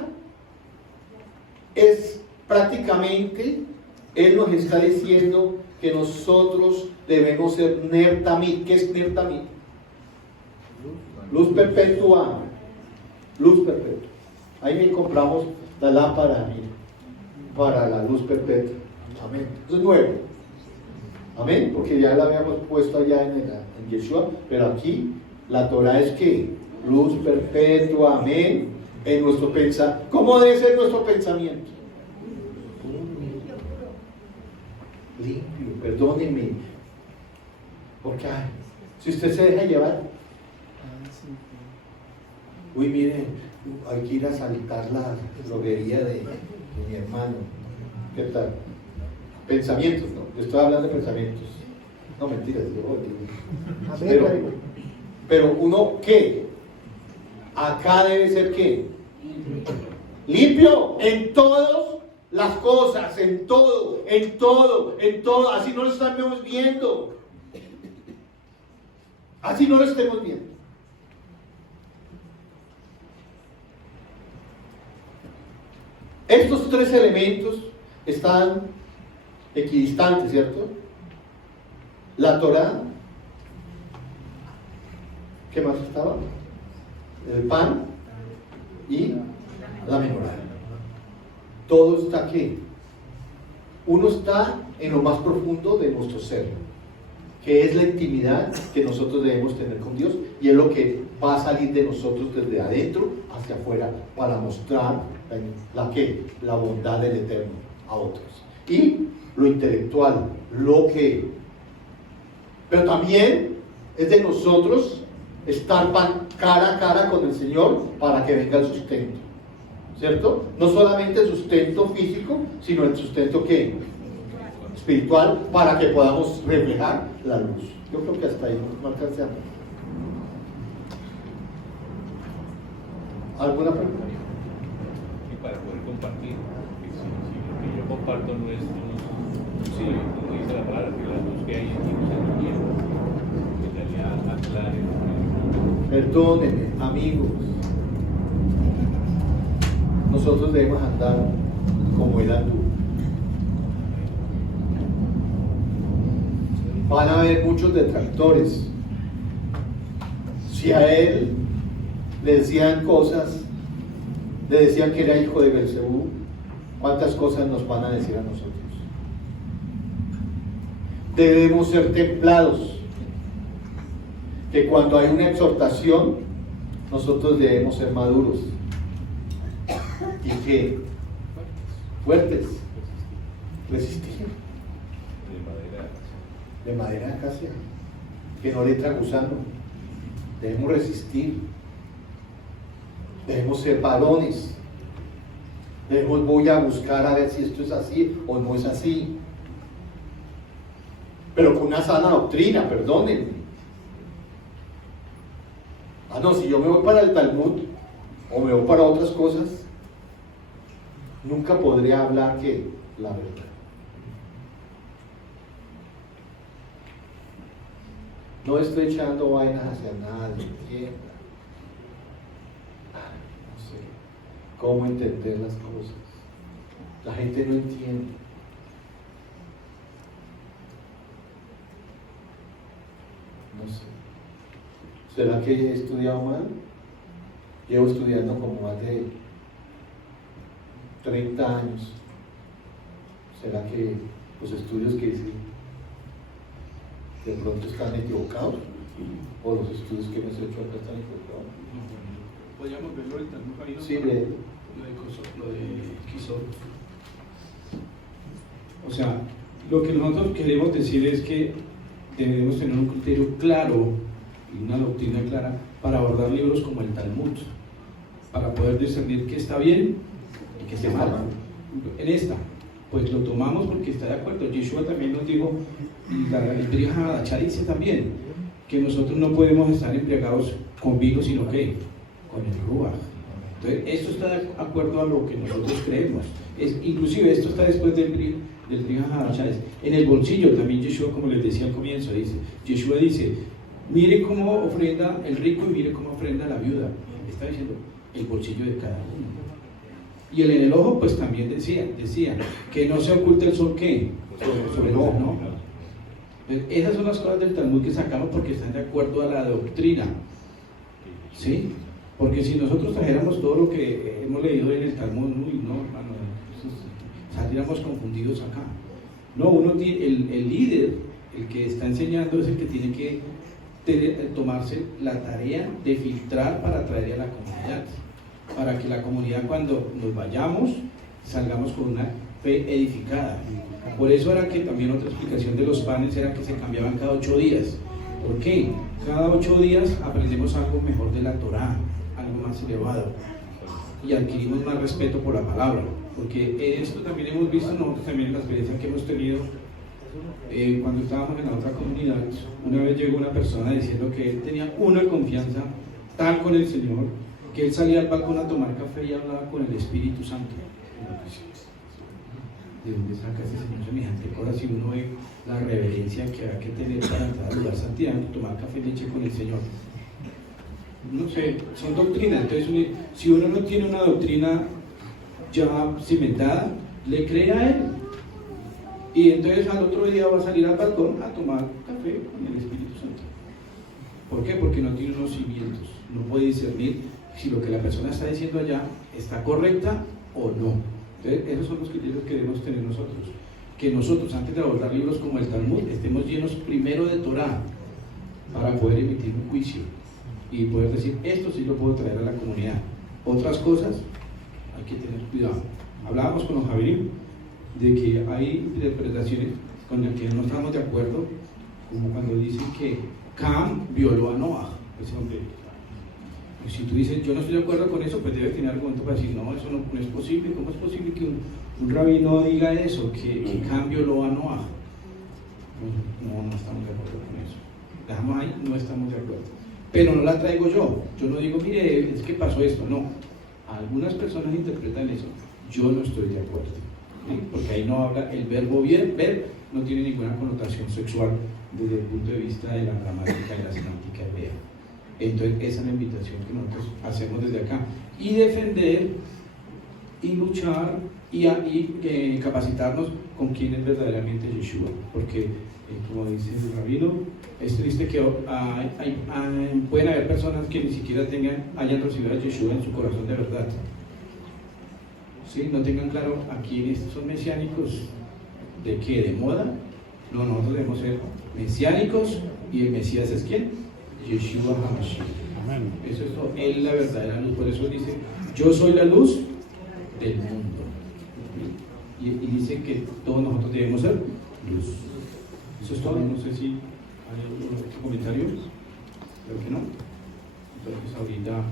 es prácticamente, él nos está diciendo que nosotros debemos ser ner tamid. ¿Qué es ner tamid? Luz perpetua. Luz perpetua. Ahí me compramos la lámpara para la luz perpetua. Amén. Eso es nuevo. Amén. Porque ya la habíamos puesto allá en Yeshua. Pero aquí la Torah es que luz perpetua. Amén. En nuestro pensamiento. ¿Cómo debe ser nuestro pensamiento? Limpio. Perdónenme. Porque si usted se deja llevar. Uy, mire, hay que ir a saltar la droguería de mi hermano. ¿Qué tal? Pensamientos, no. Yo estoy hablando de pensamientos. No, mentiras. Pero uno, ¿qué? Acá debe ser ¿qué? Limpio en todas las cosas, en todo. Así no lo estamos viendo. Así no lo estemos viendo. Estos tres elementos están equidistantes, ¿cierto? La Torá, ¿qué más estaba? El pan y la menorá. Todo está aquí. Uno está en lo más profundo de nuestro ser, que es la intimidad que nosotros debemos tener con Dios, y es lo que va a salir de nosotros desde adentro hacia afuera para mostrar la bondad del Eterno a otros. Y lo intelectual, pero también es de nosotros estar cara a cara con el Señor para que venga el sustento, ¿cierto? No solamente el sustento físico, sino el sustento ¿qué? Espiritual, para que podamos reflejar la luz. Yo creo que hasta ahí no alcancé a ver. ¿Alguna pregunta? Y para poder compartir, porque si lo que yo comparto no es luz, como dice la palabra, que la luz que hay en ti no se entiende, en realidad aclare. Perdónenme, amigos. Nosotros debemos andar como Él anduvo. Van a haber muchos detractores. Si a Él le decían cosas, le decían que era hijo de Belcebú, ¿cuántas cosas nos van a decir a nosotros? Debemos ser templados, que cuando hay una exhortación, nosotros debemos ser maduros y que fuertes, resistir, de madera de acacia, que no le entra gusano, debemos resistir, debemos ser varones, debemos voy a buscar a ver si esto es así o no es así, pero con una sana doctrina, perdónenme. Ah, no, si yo me voy para el Talmud o me voy para otras cosas, nunca podré hablar que la verdad. No estoy echando vainas hacia nadie, entienda. No sé cómo entender las cosas. La gente no entiende. No sé. ¿Será que he estudiado mal? Llevo estudiando como más de 30 años. ¿Será que los estudios que hice de pronto están equivocados? ¿O los estudios que hemos hecho acá están equivocados? ¿Podríamos verlo ahorita? ¿No? Sí, lo de Quisor. O sea, lo que nosotros queremos decir es que debemos tener un criterio claro y una doctrina clara para abordar libros como el Talmud, para poder discernir qué está bien y qué está mal. En esta, pues lo tomamos porque está de acuerdo. Yeshua también nos dijo, y el Brit Hadashah dice también, que nosotros no podemos estar embriagados con vino, sino que con el Ruach. Entonces, esto está de acuerdo a lo que nosotros creemos. Inclusive esto está después del Brit Hadashah. En el bolsillo también Yeshua, como les decía al comienzo, Yeshua dice, mire cómo ofrenda el rico y mire cómo ofrenda la viuda. Está diciendo el bolsillo de cada uno. Y en el ojo, pues también decía que no se oculte el sol, ¿qué? Sobre el ojo, ¿no? Entonces, esas son las cosas del Talmud que sacamos porque están de acuerdo a la doctrina, ¿sí? Porque si nosotros trajéramos todo lo que hemos leído en el Talmud, hermano, saldríamos confundidos acá. No, uno tiene, el líder, el que está enseñando, es el que tiene que tomarse la tarea de filtrar para traer a la comunidad, para que la comunidad, cuando nos vayamos, salgamos con una fe edificada. Por eso era que también otra explicación de los panes era que se cambiaban cada 8 días. ¿Por qué? Cada 8 días aprendemos algo mejor de la Torá, algo más elevado, y adquirimos más respeto por la palabra, porque esto también hemos visto nosotros también en la experiencia que hemos tenido. Cuando estábamos en la otra comunidad, una vez llegó una persona diciendo que él tenía una confianza tal con el Señor que él salía al balcón a tomar café y hablaba con el Espíritu Santo. ¿De dónde saca ese señor semejante cosa? Si uno ve la reverencia que hay que tener para entrar al lugar santiago y tomar café y leche con el Señor. No sé, son doctrinas. Entonces, si uno no tiene una doctrina ya cimentada, le cree a él. Y entonces al otro día va a salir al balcón a tomar café con el Espíritu Santo. ¿Por qué? Porque no tiene unos cimientos, no puede discernir si lo que la persona está diciendo allá está correcta o no. Entonces, esos son los criterios que debemos tener nosotros. Que nosotros, antes de abordar libros como el Talmud, estemos llenos primero de Torá para poder emitir un juicio y poder decir, esto sí lo puedo traer a la comunidad. Otras cosas, hay que tener cuidado. Hablábamos con los Javier de que hay interpretaciones con las que no estamos de acuerdo, como cuando dicen que Cam violó a Noah, ese hombre. Pues si tú dices, yo no estoy de acuerdo con eso, pues debe tener argumento para decir, no, eso no es posible. ¿Cómo es posible que un rabino diga eso, que Cam violó a Noah? No estamos de acuerdo con eso. Dejamos ahí, no estamos de acuerdo. Pero no la traigo yo. Yo no digo, mire, es que pasó esto. No. Algunas personas interpretan eso. Yo no estoy de acuerdo. ¿Sí? Porque ahí no habla el verbo ver, no tiene ninguna connotación sexual desde el punto de vista de la gramática y la semántica hebrea. Entonces, esa es la invitación que nosotros hacemos desde acá. Y defender, y luchar, y capacitarnos con quién es verdaderamente Yeshua, porque como dice el rabino, es triste que pueden haber personas que ni siquiera hayan recibido a Yeshua en su corazón de verdad. ¿Sí? No tengan claro a quiénes son mesiánicos, de qué, de moda. No, nosotros debemos ser mesiánicos y el Mesías es ¿quién? Yeshua HaMashiach. Amén. Eso es todo. Él es la verdadera luz, por eso dice, yo soy la luz del mundo. Y dice que todos nosotros debemos ser luz. Eso es todo. No sé si hay algún otro comentario. Creo que no. Entonces ahorita